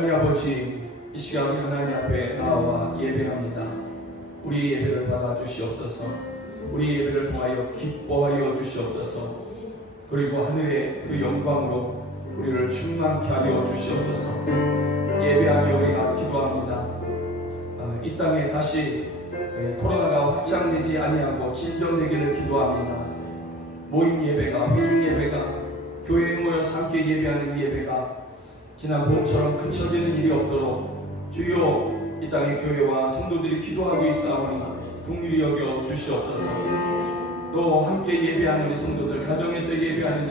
하나님 아버지, 이 시간 우리 하나님 앞에 나와 예배합니다. 우리 예배를 받아 주시옵소서. 우리 예배를 통하여 기뻐하여 주시옵소서. 그리고 하늘의 그 영광으로 우리를 충만케 하여 주시옵소서. 예배하며 우리가 기도합니다. 이 땅에 다시 코로나가 확장되지 아니하고 진정되기를 기도합니다. 모임 예배가, 회중 예배가, 교회에 모여서 함께 예배하는 이 예배가 지난 봄처럼 그쳐지는 일이 없도록 주여 이 땅의 교회와 성도들이 기도하고 있사오니 긍휼히 여겨 주시옵소서. 또 함께 예배하는 우리 성도들, 가정에서 예배하는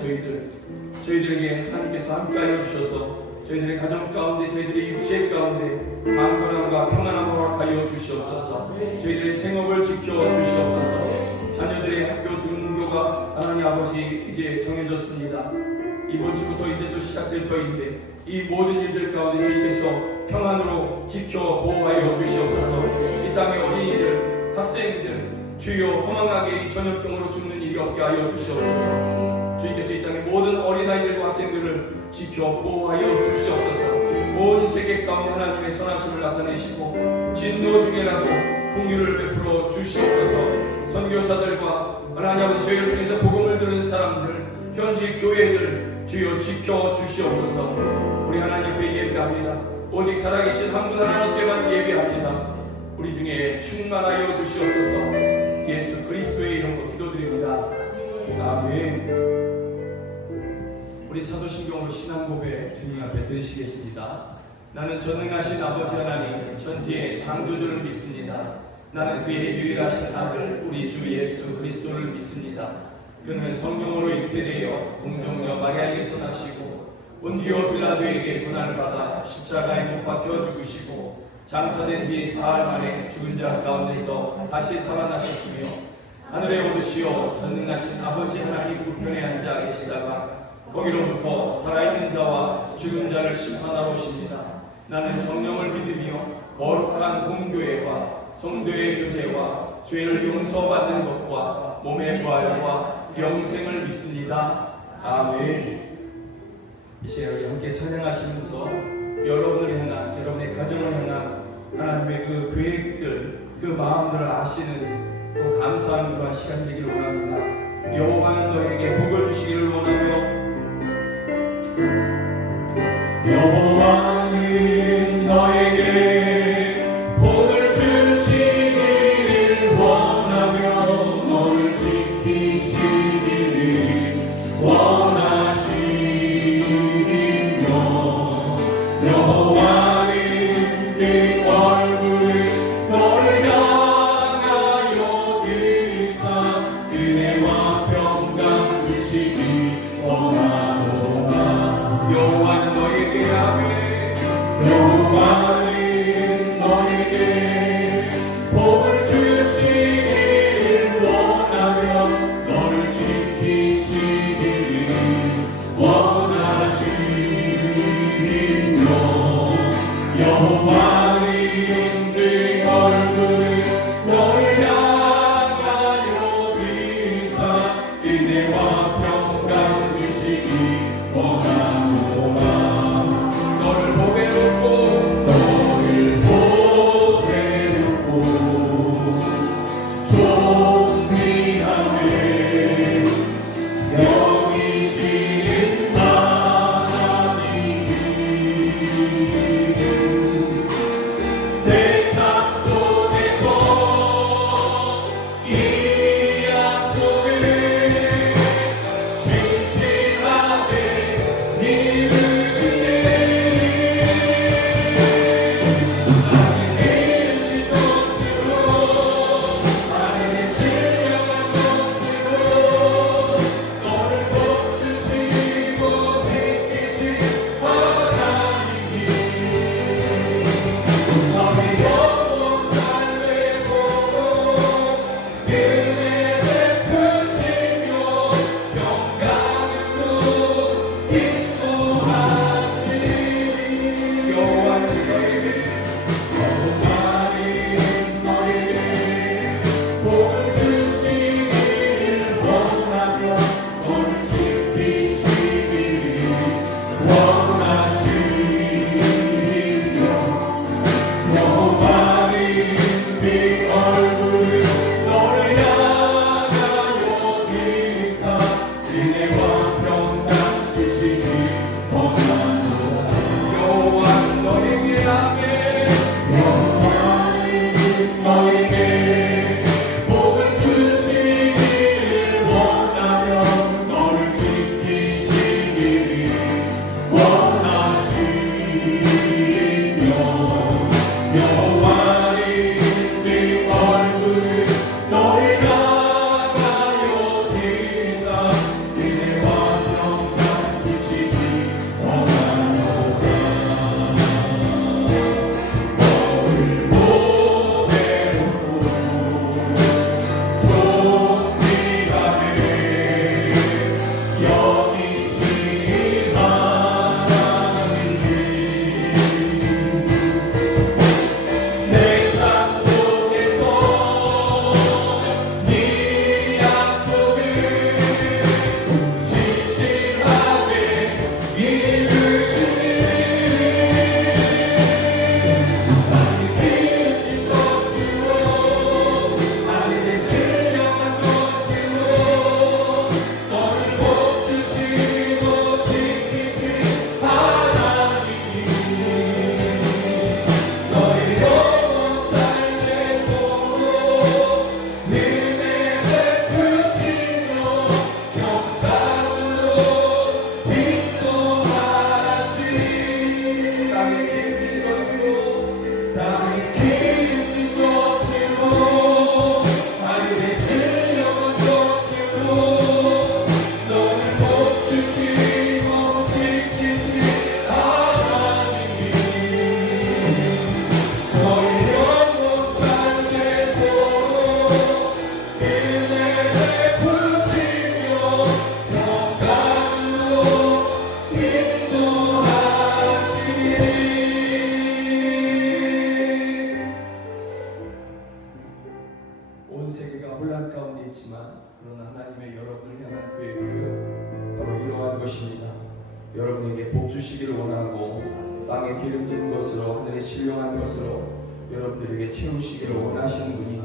저희들에게 하나님께서 함께하여 주셔서 저희들의 가정 가운데, 저희들의 육체 가운데 강건함과 평안함을 허락하여 주시옵소서. 저희들의 생업을 지켜 주시옵소서. 자녀들의 학교 등교가 하나님 아버지 이제 정해졌습니다. 이번 주부터 이제 또 시작될 터인데 이 모든 일들 가운데 주님께서 평안으로 지켜 보호하여 주시옵소서. 이 땅의 어린이들, 학생들 주여 허망하게 이 전염병으로 죽는 일이 없게 하여 주시옵소서. 주님께서 이 땅의 모든 어린아이들과 학생들을 지켜 보호하여 주시옵소서. 온 세계 가운데 하나님의 선하심을 나타내시고 진노 중에라도 긍휼을 베풀어 주시옵소서. 선교사들과 하나님 아버지 저희를 통해서 복음을 들은 사람들, 현지 교회들 주여 지켜 주시옵소서. 우리 하나님 앞에 예배합니다. 오직 살아계신 한 분 하나님께만 예배합니다. 우리 중에 충만하여 주시옵소서. 예수 그리스도의 이름으로 기도드립니다. 아멘. 우리 사도신경으로 신앙 고백 주님 앞에 드리시겠습니다. 나는 전능하신 아버지 하나님 천지의 창조주를 믿습니다. 나는 그의 유일하신 아들 우리 주 예수 그리스도를 믿습니다. 그는 성령으로 잉태되어 동정녀 마리아에게서 나시고 본디오 빌라도에게 고난을 받아 십자가에 못 박혀 죽으시고 장사된 지 사흘 만에 죽은 자 가운데서 다시 살아나셨으며 하늘에 오르시어 전능하신 아버지 하나님 우편에 앉아 계시다가 거기로부터 살아있는 자와 죽은 자를 심판하러 오십니다. 나는 성령을 믿으며 거룩한 공교회와 성도의 교제와 죄를 용서받는 것과 몸의 부활과 영생을 믿습니다. 아멘. 이 시간 우리 함께 찬양하시면서 여러분을 향한, 여러분의 가정을 향한 하나님의 그 계획들, 그 마음들을 아시는 또 감사하는 그런 시간 되기를 원합니다. 여호와는 너에게 복을 주시기를 원하며 여호와는 너에게 복을 주시기를 원하며 너를 지키시기를 원하시며 여호와는 그 얼굴을 너를 향하여 들이사 은혜와 평강 주시기 원하노라. 여호와는 너에게 아멘. 여호와는 너에게 복을 주시기를 원하며 너를 지키시기를 원하시며 여호와는 그 얼굴을 너를 향하여 들이사 은혜와 평강 주시기 원하노라. 너를 보게 놓고 존귀하네 여기시는 하나님 온 세계가 혼란 가운데 있지만 그러나 하나님의 여러분을 향한 그의 뜻은 바로 이러한 것입니다. 여러분에게 복 주시기를 원하고 땅에 기름진 것으로 하늘에 신령한 것으로 여러분들에게 채우시기를 원하시는 분이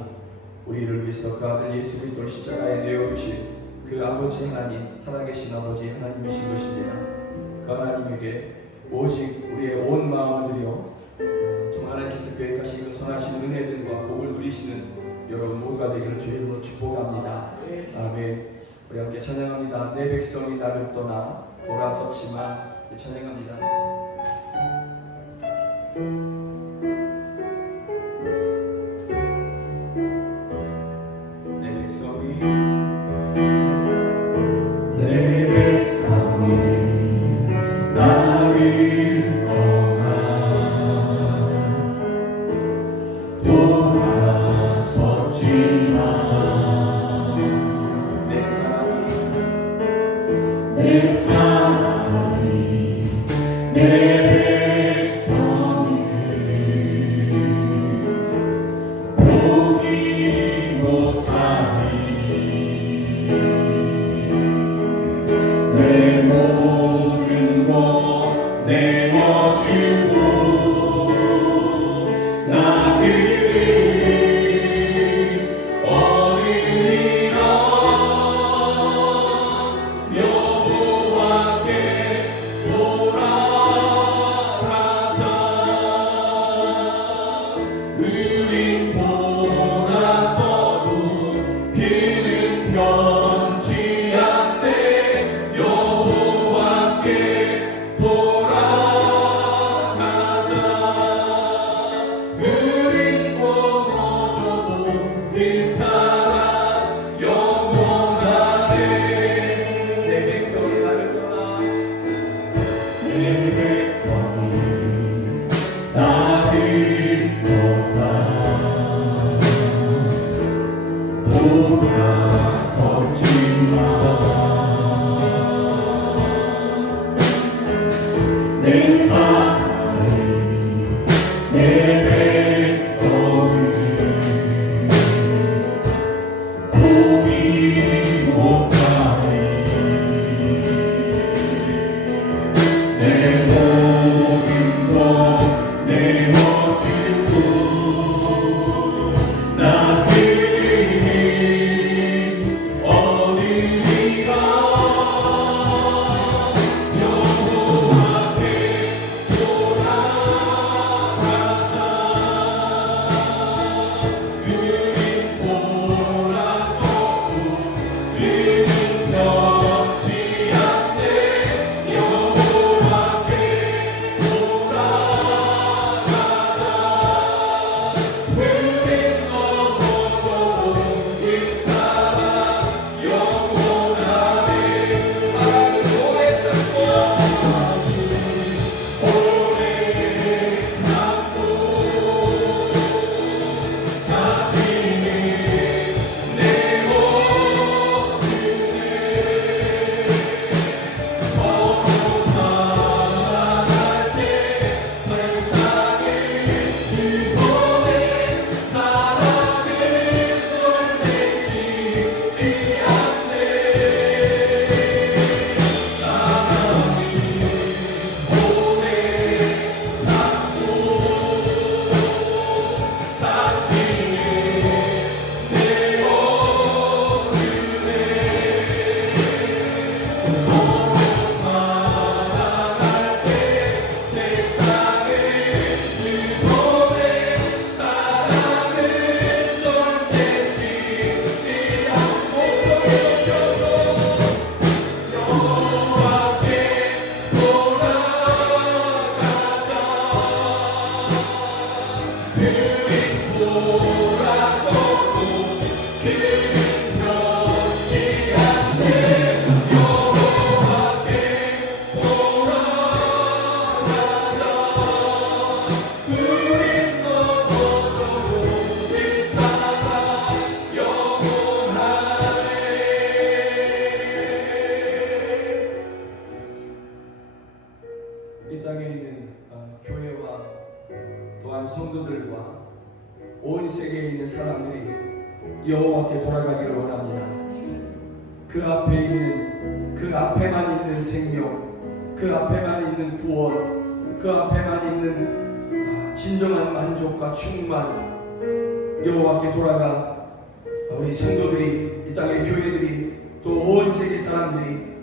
우리를 위해서 그 아들 예수 그리스도를 십자가에 내어주신 그 아버지 하나님, 살아계신 아버지 하나님이신 것입니다. 그 하나님에게 오직 우리의 온 마음을 들여 정 하나님께서 계획하신 그 선하신 은혜들과 복을 누리시는 여러분 모두가 되기를 주의 이름으로 축복합니다. 아멘. 우리 함께 찬양합니다. 내 백성이 나를 떠나 돌아섰지만 찬양합니다. 내 백성이 나를 떠나 돌아섰지만 내 사랑이 내 백성이 또한 성도들과 온 세계에 있는 사람들이 여호와께 돌아가기를 원합니다. 그 앞에 있는, 그 앞에만 있는 생명, 그 앞에만 있는 구원, 그 앞에만 있는 진정한 만족과 충만, 여호와께 돌아가 우리 성도들이, 이 땅의 교회들이, 또 온 세계 사람들이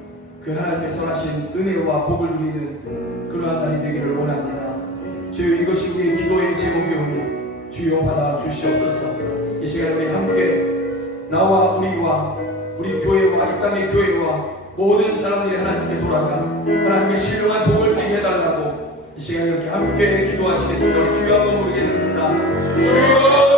그 하나님의 선하신 은혜와 복을 누리는 그러한 날이 되기를 원합니다. 주여, 이것이 우리의 기도의 제목이오니 주여 받아 주시옵소서. 이 시간 우리 함께 나와 우리 교회와 이 땅의 교회와 모든 사람들이 하나님께 돌아가 하나님의 신령한 복을 누리게 해달라고 이 시간 이렇게 함께 기도하시겠습니다. 주여 한번 부르겠습니다. 주여.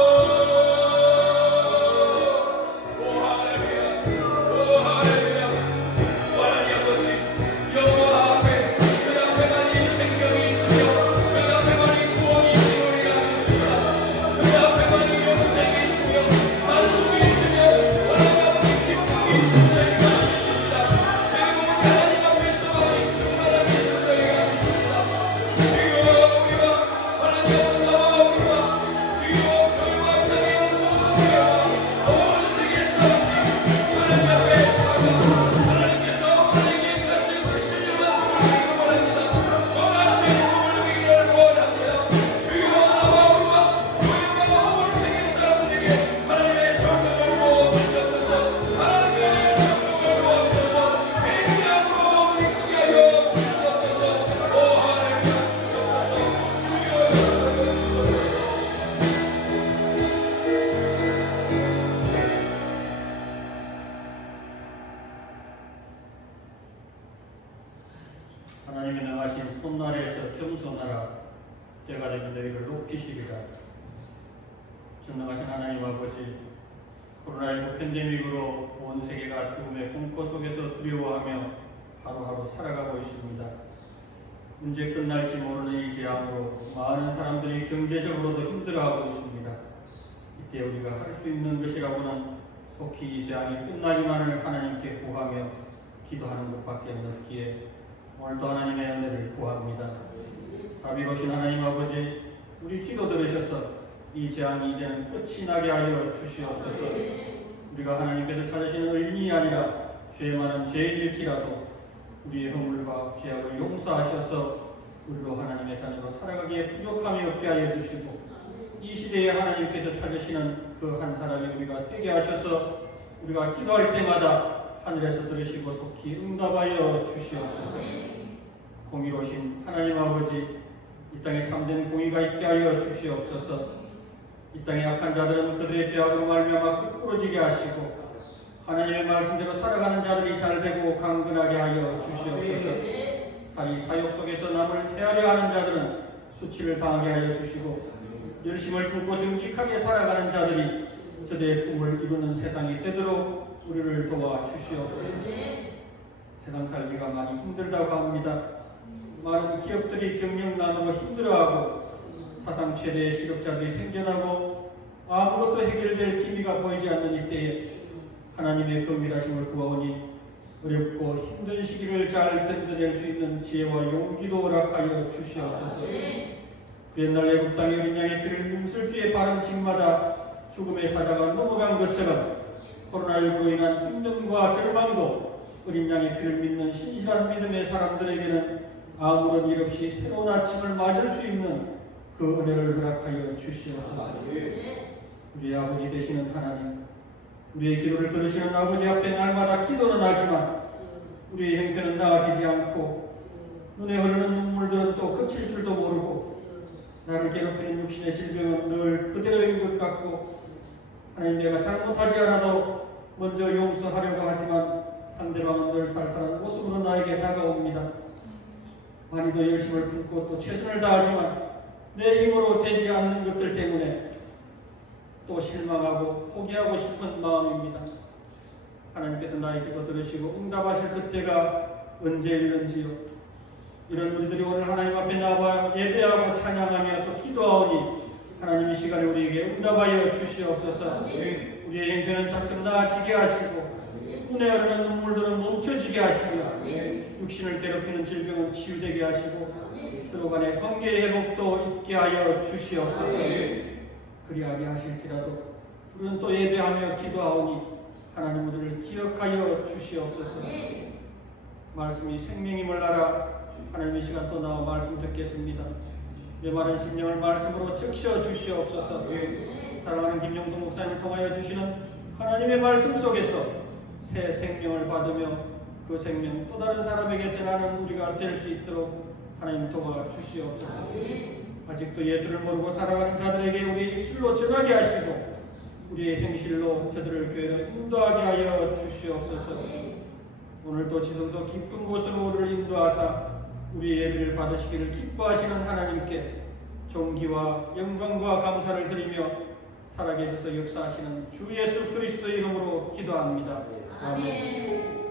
하나님의 명하신 손나라에서 겸손하라. 때가 되면 너희를 높이시리라. 전능하신 하나님 아버지, 코로나19 팬데믹으로 온 세계가 죽음의 공포 속에서 두려워하며 하루하루 살아가고 있습니다. 언제 끝날지 모르는 이 재앙으로 많은 사람들이 경제적으로도 힘들어하고 있습니다. 이때 우리가 할 수 있는 것이라고는 속히 이 재앙이 끝나기만을 하나님께 구하며 기도하는 것밖에 없기에 오늘도 하나님의 은혜를 구합니다. 자비로우신 하나님 아버지, 우리 기도 들으셔서 이 재앙이 이제는 끝이 나게 하여 주시옵소서. 우리가 하나님께서 찾으시는 의인이 아니라 죄 많은 죄인일지라도 우리의 허물과 죄악을 용서하셔서 우리로 하나님의 자녀로 살아가기에 부족함이 없게 하여 주시고, 이 시대에 하나님께서 찾으시는 그 한 사람이 우리가 되게 하셔서 우리가 기도할 때마다 하늘에서 들으시고 속히 응답하여 주시옵소서. 공의로우신 하나님 아버지, 이 땅에 참된 공의가 있게 하여 주시옵소서. 이 땅의 약한 자들은 그들의 죄악으로 말미암아 끄꾸러지게 하시고, 하나님의 말씀대로 살아가는 자들이 잘되고 강건하게 하여 주시옵소서. 살이 사욕 속에서 남을 헤아려 하는 자들은 수치를 당하게 하여 주시고, 열심을 품고 정직하게 살아가는 자들이 저들의 꿈을 이루는 세상이 되도록 우리를 도와 주시옵소서. 세상 살기가 많이 힘들다고 합니다. 많은 기업들이 경영난으로 힘들어하고 사상 최대의 실업자들이 생겨나고 아무것도 해결될 기미가 보이지 않는 이때에 하나님의 긍휼하심을 구하오니 어렵고 힘든 시기를 잘 견뎌낼 수 있는 지혜와 용기도 허락하여 주시옵소서. 옛날 애국 땅의 어린 양의 피를 문설주의 바른 집마다 죽음의 사자가 넘어간 것처럼 코로나19로 인한 힘듦과 절망도 어린 양의 피를 믿는 신실한 믿음의 사람들에게는 아무런 일 없이 새로운 아침을 맞을 수 있는 그 은혜를 허락하여 주시옵소서. 우리 아버지 되시는 하나님, 우리의 기도를 들으시는 아버지 앞에 날마다 기도는 하지만 우리의 형편은 나아지지 않고 눈에 흐르는 눈물들은 또 그칠 줄도 모르고 나를 괴롭히는 육신의 질병은 늘 그대로인 것 같고, 하나님, 내가 잘못하지 않아도 먼저 용서하려고 하지만 상대방은 늘 쌀쌀한 모습으로 나에게 다가옵니다. 많이 더 열심을 품고 또 최선을 다하지만 내 힘으로 되지 않는 것들 때문에 또 실망하고 포기하고 싶은 마음입니다. 하나님께서 나의 기도 들으시고 응답하실 그때가 언제일는지요. 이런 우리들이 오늘 하나님 앞에 나와 예배하고 찬양하며 또 기도하오니 하나님 이 시간에 우리에게 응답하여 주시옵소서. 우리의 형편은 차츰 나아지게 하시고 눈에 흐르는 눈물들은 멈춰지게 하시며 육신을 괴롭히는 질병은 치유되게 하시고 서로 간의 관계의 회복도 있게 하여 주시옵소서. 그리하게 하실지라도 우리는 또 예배하며 기도하오니 하나님 우리를 기억하여 주시옵소서. 말씀이 생명임을 알아 하나님 이 시간 또 나와 말씀 듣겠습니다. 메마른 심령을 말씀으로 적셔 주시옵소서. 사랑하는 김영성 목사님을 통하여 주시는 하나님의 말씀 속에서 새 생명을 받으며 그 생명 또 다른 사람에게 전하는 우리가 될 수 있도록 하나님 도와주시옵소서. 아직도 예수를 모르고 살아가는 자들에게 우리 술로 전하게 하시고 우리의 행실로 저들을 교회로 인도하게 하여 주시옵소서. 오늘도 지성소 깊은 곳으로 우리를 인도하사 우리의 예배를 받으시기를 기뻐하시는 하나님께 존귀와 영광과 감사를 드리며 살아계셔서 역사하시는 주 예수 그리스도의 이름으로 기도합니다. 아멘.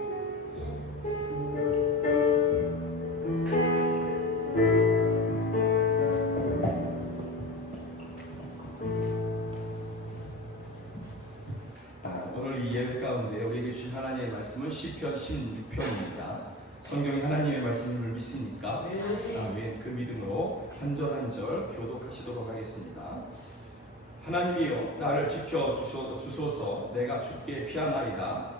오늘 이 예배 가운데 우리에게 주신 하나님의 말씀은 시편 16편입니다. 성경이 하나님의 말씀을 믿습니까? 아멘. 그 믿음으로 한 절 한 절 교독하시도록 하겠습니다. 하나님이여 나를 지켜 주소서. 내가 주께 피하나이다.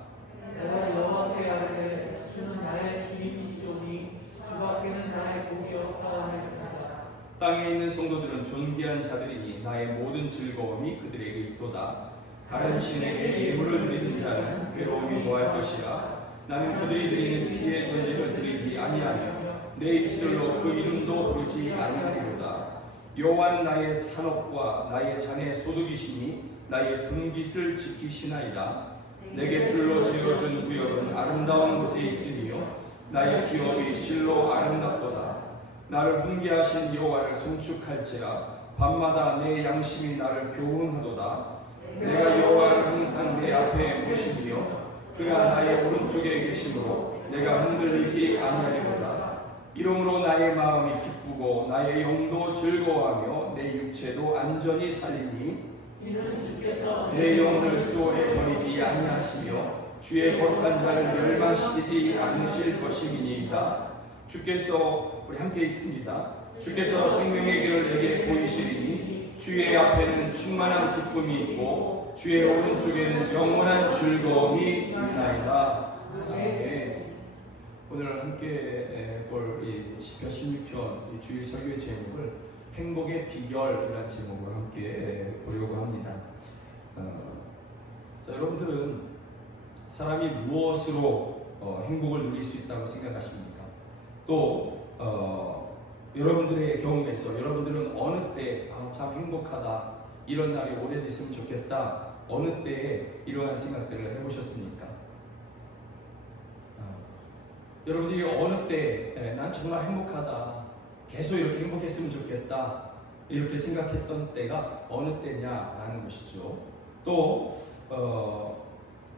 내가 여호와께 아뢰되 주는 나의 주님이시오니 주밖에는 나의 복이 없다 하였다. 땅에 있는 성도들은 존귀한 자들이니 나의 모든 즐거움이 그들에게 있도다. 다른 신에게 예물을 드리는 자는 괴로움이 더할 것이라. 나는 그들이 드리는 피의 전제를 드리지 아니하며 내 입술로 그 이름도 부르지 아니하리로다. 여호와는 나의 산업과 나의 잔의 소득이시니 나의 분깃을 지키시나이다. 내게 줄로 지어준 구역은 아름다운 곳에 있으며 나의 기업이 실로 아름답도다. 나를 훈계하신 여호와를 송축할지라. 밤마다 내 양심이 나를 교훈하도다. 내가 여호와를 항상 내 앞에 모시며 그가 나의 오른쪽에 계심으로 내가 흔들리지 아니하리로다. 이러므로 나의 마음이 기쁘고 나의 영도 즐거워하며 내 육체도 안전히 살리니 내 영혼을 수월에 버리지 아니하시며 주의 거룩한 자를 멸망시키지 않으실 것임이니이다. 주께서 우리 함께 읽습니다. 주께서 생명의 길을 내게 보이시리니 주의 앞에는 충만한 기쁨이 있고 주의 오른쪽에는 영원한 즐거움이 있나이다. 아멘. 오늘 함께 볼 시편 16편 주일 설교의 제목을 행복의 비결이라는 제목으로 함께 보려고 합니다. 자, 여러분들은 사람이 무엇으로 행복을 누릴 수 있다고 생각하십니까? 또 여러분들의 경우에서 여러분들은 어느 때 참 행복하다, 이런 날이 오래됐으면 좋겠다, 어느 때에 이러한 생각들을 해보셨습니까? 여러분들이 어느 때 난 정말 행복하다, 계속 이렇게 행복했으면 좋겠다, 이렇게 생각했던 때가 어느 때냐라는 것이죠. 또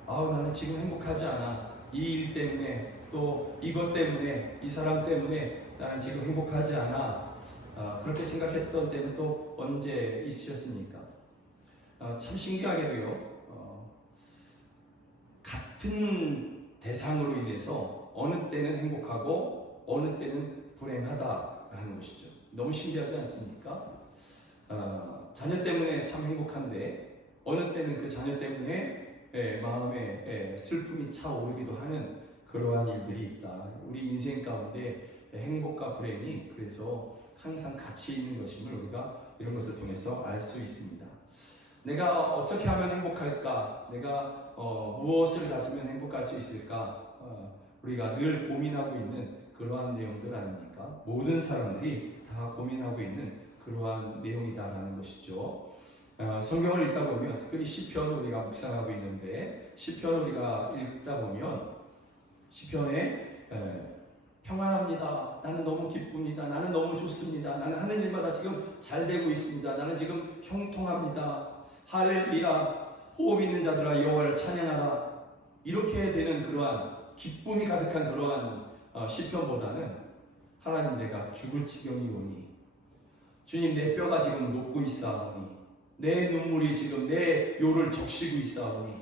나는 지금 행복하지 않아, 이 일 때문에, 또 이것 때문에, 이 사람 때문에 나는 지금 행복하지 않아, 그렇게 생각했던 때는 또 언제 있으셨습니까? 참 신기하게도요, 같은 대상으로 인해서 어느 때는 행복하고 어느 때는 불행하다라는 것이죠. 너무 신기하지 않습니까? 자녀 때문에 참 행복한데 어느 때는 그 자녀 때문에 마음에 슬픔이 차오르기도 하는 그러한 일들이 있다. 우리 인생 가운데 행복과 불행이 그래서 항상 같이 있는 것임을 우리가 이런 것을 통해서 알 수 있습니다. 내가 어떻게 하면 행복할까? 내가 무엇을 가지면 행복할 수 있을까? 우리가 늘 고민하고 있는 그러한 내용들 아닙니까? 모든 사람들이 다 고민하고 있는 그러한 내용이다라는 것이죠. 성경을 읽다 보면, 특별히 시편을 우리가 묵상하고 있는데, 시편을 우리가 읽다 보면 시편에 평안합니다, 나는 너무 기쁩니다, 나는 너무 좋습니다, 나는 하는 일마다 지금 잘 되고 있습니다, 나는 지금 형통합니다, 할렐루야, 호흡 있는 자들아 여호와를 찬양하라, 이렇게 되는 그러한 기쁨이 가득한 그러한 시편보다는 하나님, 내가 죽을 지경이 오니, 주님 내 뼈가 지금 녹고 있사오니, 내 눈물이 지금 내 요를 적시고 있사오니,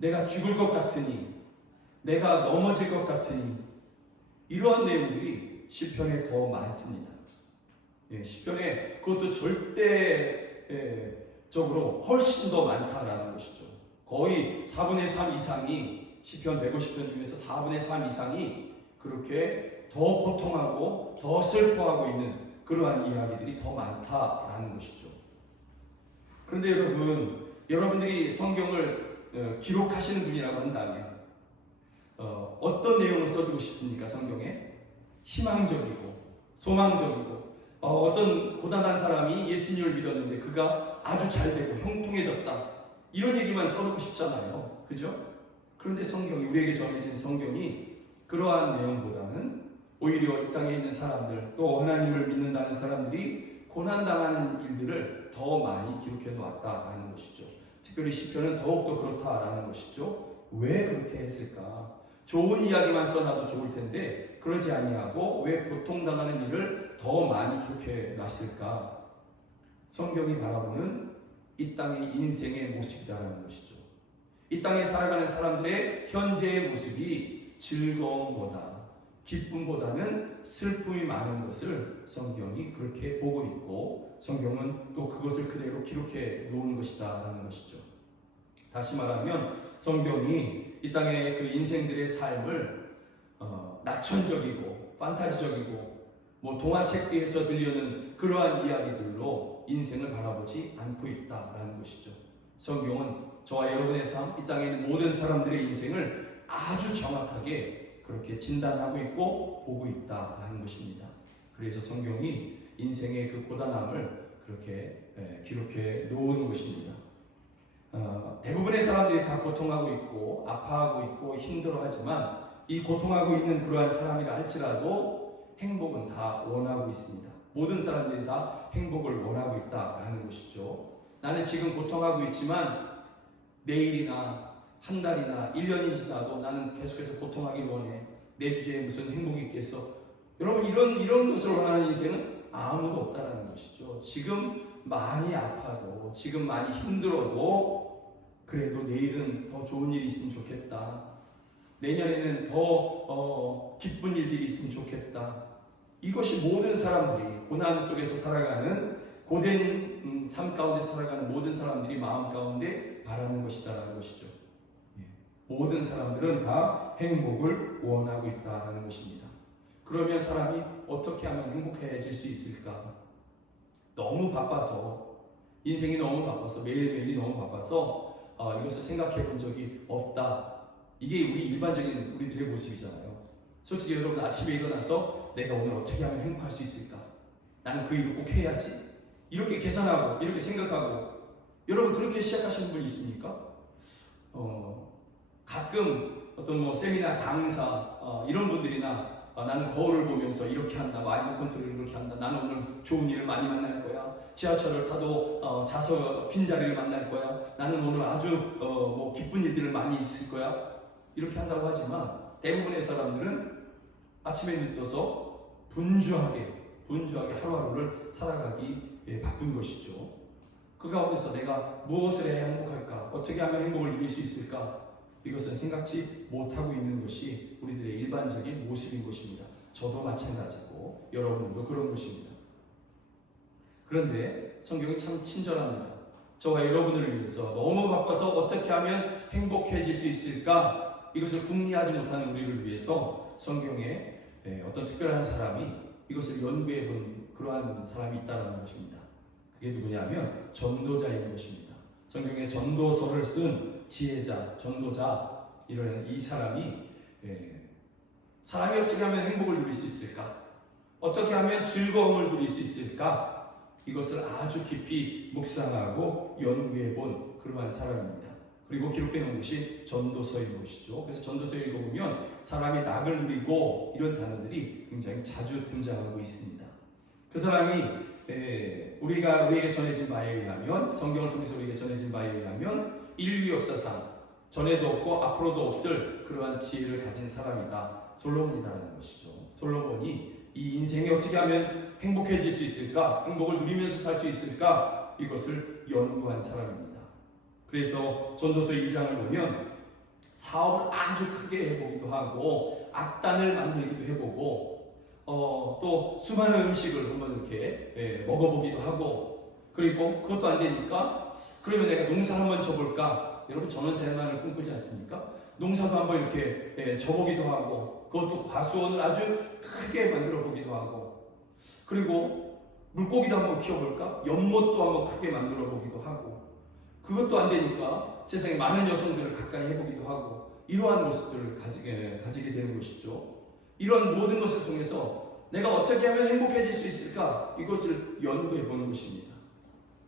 내가 죽을 것 같으니, 내가 넘어질 것 같으니, 이러한 내용들이 시편에 더 많습니다. 시편에 그것도 절대적으로 훨씬 더 많다라는 것이죠. 거의 4분의 3 이상이, 시편 150편 중에서 4분의 3 이상이 그렇게 더 고통하고 더 슬퍼하고 있는 그러한 이야기들이 더 많다라는 것이죠. 그런데 여러분들이 성경을 기록하시는 분이라고 한다면 어떤 내용을 써주고 싶습니까? 성경에 희망적이고 소망적이고, 어떤 고단한 사람이 예수님을 믿었는데 그가 아주 잘 되고 형통해졌다, 이런 얘기만 써놓고 싶잖아요. 그죠? 그런데 성경이, 우리에게 전해진 성경이 그러한 내용보다는 오히려 이 땅에 있는 사람들, 또 하나님을 믿는다는 사람들이 고난당하는 일들을 더 많이 기록해 놓았다라는 것이죠. 특별히 시편은 더욱더 그렇다라는 것이죠. 왜 그렇게 했을까? 좋은 이야기만 써놔도 좋을 텐데 그러지 아니하고 왜 고통당하는 일을 더 많이 기록해 놨을까? 성경이 바라보는 이 땅의 인생의 모습이라는 것이죠. 이 땅에 살아가는 사람들의 현재의 모습이 즐거움보다, 기쁨보다는 슬픔이 많은 것을 성경이 그렇게 보고 있고, 성경은 또 그것을 그대로 기록해 놓은 것이다라는 것이죠. 다시 말하면 성경이 이 땅의 그 인생들의 삶을 낙천적이고 판타지적이고 동화책에서 들려오는 그러한 이야기들로 인생을 바라보지 않고 있다라는 것이죠. 성경은 저와 여러분의 삶, 이 땅에 있는 모든 사람들의 인생을 아주 정확하게 그렇게 진단하고 있고 보고 있다라는 것입니다. 그래서 성경이 인생의 그 고단함을 그렇게 기록해 놓은 것입니다. 대부분의 사람들이 다 고통하고 있고 아파하고 있고 힘들어하지만, 이 고통하고 있는 그러한 사람이라 할지라도 행복은 다 원하고 있습니다. 모든 사람들이 다 행복을 원하고 있다라는 것이죠. 나는 지금 고통하고 있지만 내일이나 한 달이나 1년이 지나도 나는 계속해서 고통하길 원해. 내 주제에 무슨 행복이 있겠어? 여러분, 이런 것을 원하는 인생은 아무도 없다라는 것이죠. 지금 많이 아파도, 지금 많이 힘들어도 그래도 내일은 더 좋은 일이 있으면 좋겠다. 내년에는 더 기쁜 일들이 있으면 좋겠다. 이것이 모든 사람들이 고난 속에서 살아가는, 고된 삶 가운데 살아가는 모든 사람들이 마음 가운데 바라는 것이다라는 것이죠. 모든 사람들은 다 행복을 원하고 있다라는 것입니다. 그러면 사람이 어떻게 하면 행복해질 수 있을까? 너무 바빠서, 인생이 너무 바빠서, 매일매일이 너무 바빠서 이것을 생각해 본 적이 없다. 이게 우리 일반적인 우리들의 모습이잖아요. 솔직히 여러분, 아침에 일어나서 내가 오늘 어떻게 하면 행복할 수 있을까? 나는 그 일을 꼭 해야지. 이렇게 계산하고 이렇게 생각하고, 여러분 그렇게 시작하시는 분이 있습니까? 가끔 어떤 세미나 강사 이런 분들이나 나는 거울을 보면서 이렇게 한다, 마인드 컨트롤을 이렇게 한다, 나는 오늘 좋은 일을 많이 만날 거야, 지하철을 타도 좌석 빈자리를 만날 거야, 나는 오늘 아주 기쁜 일들을 많이 있을 거야, 이렇게 한다고 하지만 대부분의 사람들은 아침에 눈 떠서 분주하게 하루하루를 살아가기 바쁜 것이죠. 그 가운데서 내가 무엇을 해야 행복할까? 어떻게 하면 행복을 누릴 수 있을까? 이것은 생각지 못하고 있는 것이 우리들의 일반적인 모습인 것입니다. 저도 마찬가지고 여러분도 그런 것입니다. 그런데 성경이 참 친절합니다. 저와 여러분을 위해서 너무 바빠서 어떻게 하면 행복해질 수 있을까? 이것을 궁리하지 못하는 우리를 위해서 성경에 어떤 특별한 사람이 이것을 연구해 본 그러한 사람이 있다는 것입니다. 그게 누구냐면 전도자인 것입니다. 성경에 전도서를 쓴 지혜자, 전도자, 이런 이 사람이 사람이 어떻게 하면 행복을 누릴 수 있을까? 어떻게 하면 즐거움을 누릴 수 있을까? 이것을 아주 깊이 묵상하고 연구해 본 그러한 사람입니다. 그리고 기록해 놓은 것이 전도서인 것이죠. 그래서 전도서에 읽어보면 사람이 낙을 누리고 이런 단어들이 굉장히 자주 등장하고 있습니다. 그 사람이 우리에게 전해진 바에 의하면, 성경을 통해서 우리에게 전해진 바에 의하면 인류 역사상 전에도 없고 앞으로도 없을 그러한 지혜를 가진 사람이다, 솔로몬이라는 것이죠. 솔로몬이 이 인생이 어떻게 하면 행복해질 수 있을까, 행복을 누리면서 살 수 있을까, 이것을 연구한 사람입니다. 그래서 전도서 2장을 보면 사업을 아주 크게 해보기도 하고 악단을 만들기도 해보고 또 수많은 음식을 한번 이렇게 먹어보기도 하고 그리고 그것도 안 되니까 그러면 내가 농사를 한번 져볼까? 여러분 전원생활을 꿈꾸지 않습니까? 농사도 한번 이렇게 져보기도 하고 그것도 과수원을 아주 크게 만들어 보기도 하고 그리고 물고기도 한번 키워볼까? 연못도 한번 크게 만들어 보기도 하고 그것도 안 되니까 세상에 많은 여성들을 가까이 해보기도 하고 이러한 모습들을 가지게 되는 것이죠. 이런 모든 것을 통해서 내가 어떻게 하면 행복해질 수 있을까? 이것을 연구해 보는 것입니다.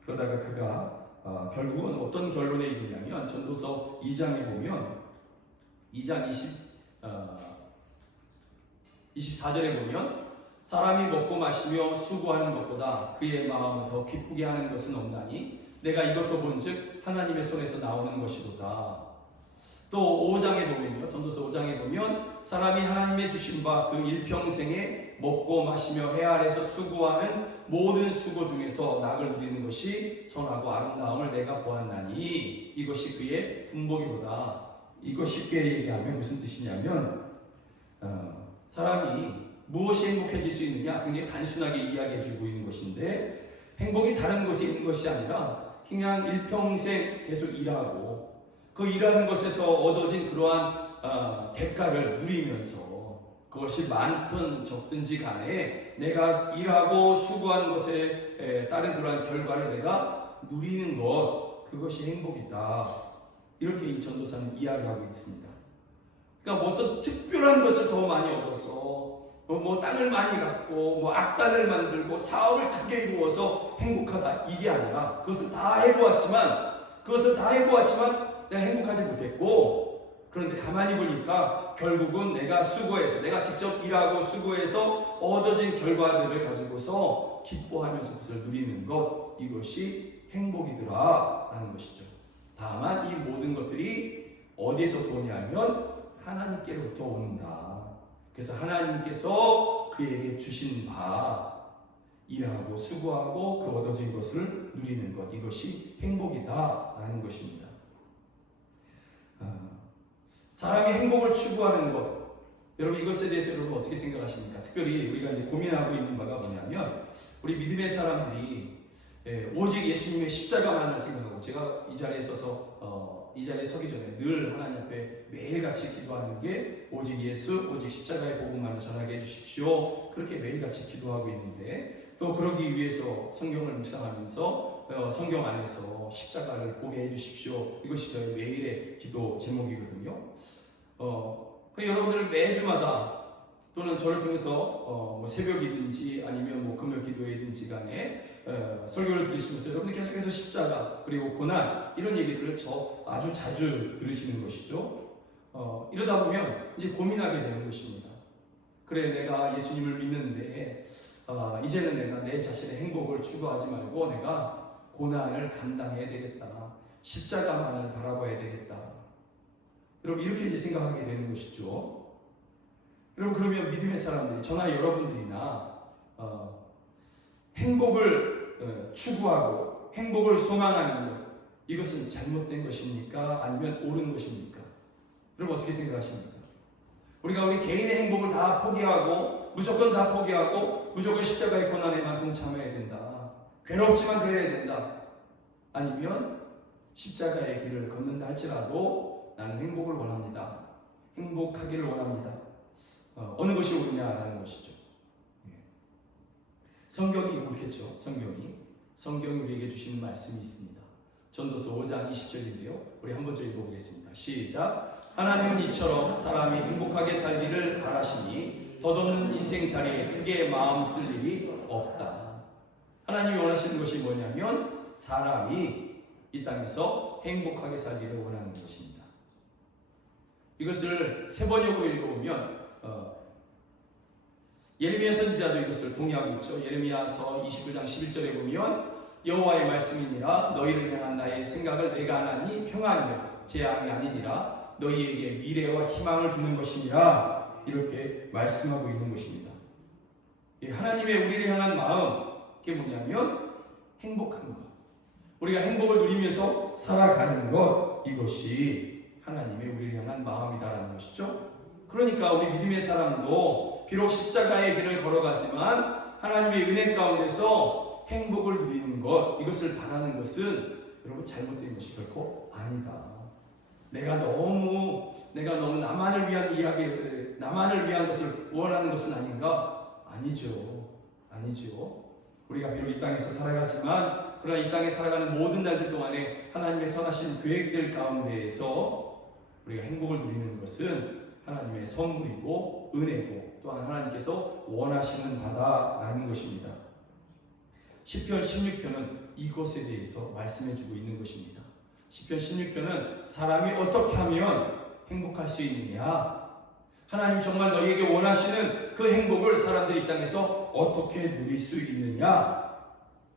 그러다가 그가 결국은 어떤 결론에 이르냐면 전도서 2장에 보면 2장 24절에 보면 사람이 먹고 마시며 수고하는 것보다 그의 마음을 더 기쁘게 하는 것은 없나니 내가 이것도 본즉 하나님의 손에서 나오는 것이로다. 또 5장에 보면요. 전도서 5장에 보면 사람이 하나님의 주신 바 그 일평생에 먹고 마시며 해 아래서 수고하는 모든 수고 중에서 낙을 누리는 것이 선하고 아름다움을 내가 보았나니 이것이 그의 행복이로다. 이거 쉽게 얘기하면 무슨 뜻이냐면 사람이 무엇이 행복해질 수 있느냐 굉장히 단순하게 이야기해주고 있는 것인데 행복이 다른 곳에 있는 것이 아니라 그냥 일평생 계속 일하고 그 일하는 것에서 얻어진 그러한 대가를 누리면서 그것이 많든 적든지 간에 내가 일하고 수고한 것에 따른 그러한 결과를 내가 누리는 것 그것이 행복이다. 이렇게 이 전도사는 이야기하고 있습니다. 그러니까 뭐 어떤 특별한 것을 더 많이 얻어서 뭐 땅을 많이 갖고 뭐 악단을 만들고 사업을 크게 이루어서 행복하다 이게 아니라 그것을 다 해보았지만 내가 행복하지 못했고 그런데 가만히 보니까 결국은 내가 수고해서 내가 직접 일하고 수고해서 얻어진 결과들을 가지고서 기뻐하면서 그것을 누리는 것 이것이 행복이더라 라는 것이죠. 다만 이 모든 것들이 어디서 오냐면 하나님께로부터 온다. 그래서 하나님께서 그에게 주신 바 일하고 수고하고 그 얻어진 것을 누리는 것 이것이 행복이다 라는 것입니다. 사람이 행복을 추구하는 것 여러분 이것에 대해서 여러분 어떻게 생각하십니까? 특별히 우리가 이제 고민하고 있는 바가 뭐냐면 우리 믿음의 사람들이 오직 예수님의 십자가만을 생각하고 제가 이 자리에 서서 이 자리에 서기 전에 늘 하나님 앞에 매일같이 기도하는 게 오직 예수, 오직 십자가의 복음만을 전하게 해주십시오. 그렇게 매일같이 기도하고 있는데 또 그러기 위해서 성경을 묵상하면서 성경 안에서 십자가를 보게 해주십시오. 이것이 저의 매일의 기도 제목이거든요. 여러분들은 매주마다 또는 저를 통해서 뭐 새벽이든지 아니면 뭐 금요 기도회든지 간에 설교를 들으시면서 여러분들 계속해서 십자가 그리고 고난 이런 얘기들을 아주 자주 들으시는 것이죠. 이러다 보면 이제 고민하게 되는 것입니다. 그래 내가 예수님을 믿는데 이제는 내가 내 자신의 행복을 추구하지 말고 내가 고난을 감당해야 되겠다. 십자가만을 바라봐야 되겠다. 여러분 이렇게 이제 생각하게 되는 것이죠. 여러분 그러면 믿음의 사람들이 저나 여러분들이나 행복을 추구하고 행복을 소망하는 것 이것은 잘못된 것입니까? 아니면 옳은 것입니까? 여러분 어떻게 생각하십니까? 우리가 우리 개인의 행복을 다 포기하고 무조건 다 포기하고 무조건 십자가의 고난에만 동참해야 된다. 괴롭지만 그래야 된다. 아니면 십자가의 길을 걷는다 할지라도 나는 행복을 원합니다. 행복하기를 원합니다. 어느 것이 옳으냐라는 것이죠. 성경이 옳겠죠. 성경이 우리에게 주시는 말씀이 있습니다. 전도서 5장 20절인데요. 우리 한 번 더 읽어보겠습니다. 시작. 하나님은 이처럼 사람이 행복하게 살기를 바라시니 덧없는 인생살이에 크게 마음 쓸 일이 없다. 하나님이 원하시는 것이 뭐냐면 사람이 이 땅에서 행복하게 살기를 원하는 것입니다. 이것을 세 번역으로 읽어보면 예레미야 선지자도 이것을 동의하고 있죠. 예레미야서 29장 11절에 보면 여호와의 말씀이니라 너희를 향한 나의 생각을 내가 하나니 평안이요 재앙이 아니니라 너희에게 미래와 희망을 주는 것이니라 이렇게 말씀하고 있는 것입니다. 하나님의 우리를 향한 마음 그게 뭐냐면 행복한 것 우리가 행복을 누리면서 살아가는 것 이것이 하나님의 우리를 향한 마음이다라는 것이죠. 그러니까 우리 믿음의 사람도 비록 십자가의 길을 걸어가지만 하나님의 은혜 가운데서 행복을 누리는 것, 이것을 바라는 것은 여러분 잘못된 것이 결코 아니다. 내가 너무 나만을 위한 것을 원하는 것은 아닌가? 아니죠. 우리가 비록 이 땅에서 살아가지만 그러나 이 땅에 살아가는 모든 날들 동안에 하나님의 선하신 계획들 가운데에서 우리가 행복을 누리는 것은 하나님의 선물이고 은혜고 또한 하나님께서 원하시는 바다라는 것입니다. 시편 16편은 이것에 대해서 말씀해주고 있는 것입니다. 시편 16편은 사람이 어떻게 하면 행복할 수 있느냐, 하나님이 정말 너희에게 원하시는 그 행복을 사람들이 이 땅에서 어떻게 누릴 수 있느냐,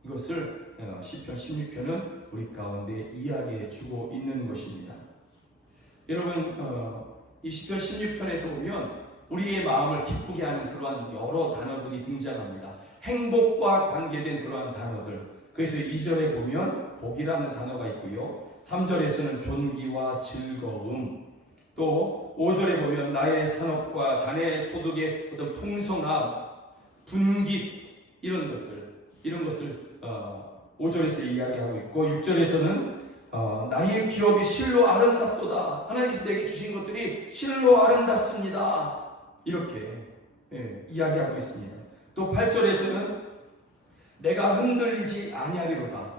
이것을 시편 16편은 우리 가운데 이야기해 주고 있는 것입니다. 여러분, 이 시편 16편에서 보면 우리의 마음을 기쁘게 하는 그러한 여러 단어들이 등장합니다. 행복과 관계된 그러한 단어들. 그래서 2절에 보면 복이라는 단어가 있고요. 3절에서는 존귀와 즐거움, 또 5절에 보면 나의 산업과 자네의 소득의 어떤 풍성함, 분깃, 이런 것을 5절에서 이야기하고 있고, 6절에서는 나의 기업이 실로 아름답도다. 하나님께서 내게 주신 것들이 실로 아름답습니다. 이렇게 이야기하고 있습니다. 또 8절에서는 내가 흔들리지 아니하리로다.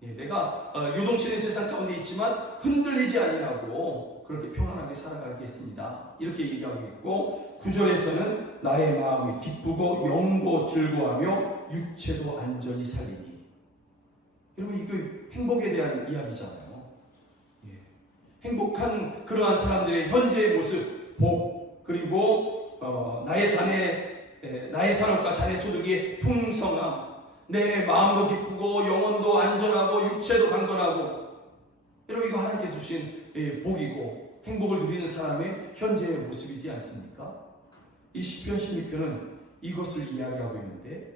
내가 요동치는 세상 가운데 있지만 흔들리지 아니하고 그렇게 평안하게 살아가겠습니다. 이렇게 얘기하고 있고, 9절에서는 나의 마음이 기쁘고 영도 즐거워하며 육체도 안전히 살리니. 여러분, 이거 행복에 대한 이야기잖아요. 행복한 그러한 사람들의 현재의 모습, 복, 그리고 나의 산업과 자네 소득의 풍성함, 내 마음도 기쁘고 영혼도 안전하고 육체도 강건하고. 여러분, 이거 하나님께서 주신 복이고 행복을 누리는 사람의 현재의 모습이지 않습니까? 이 시편 16편은 이것을 이야기하고 있는데,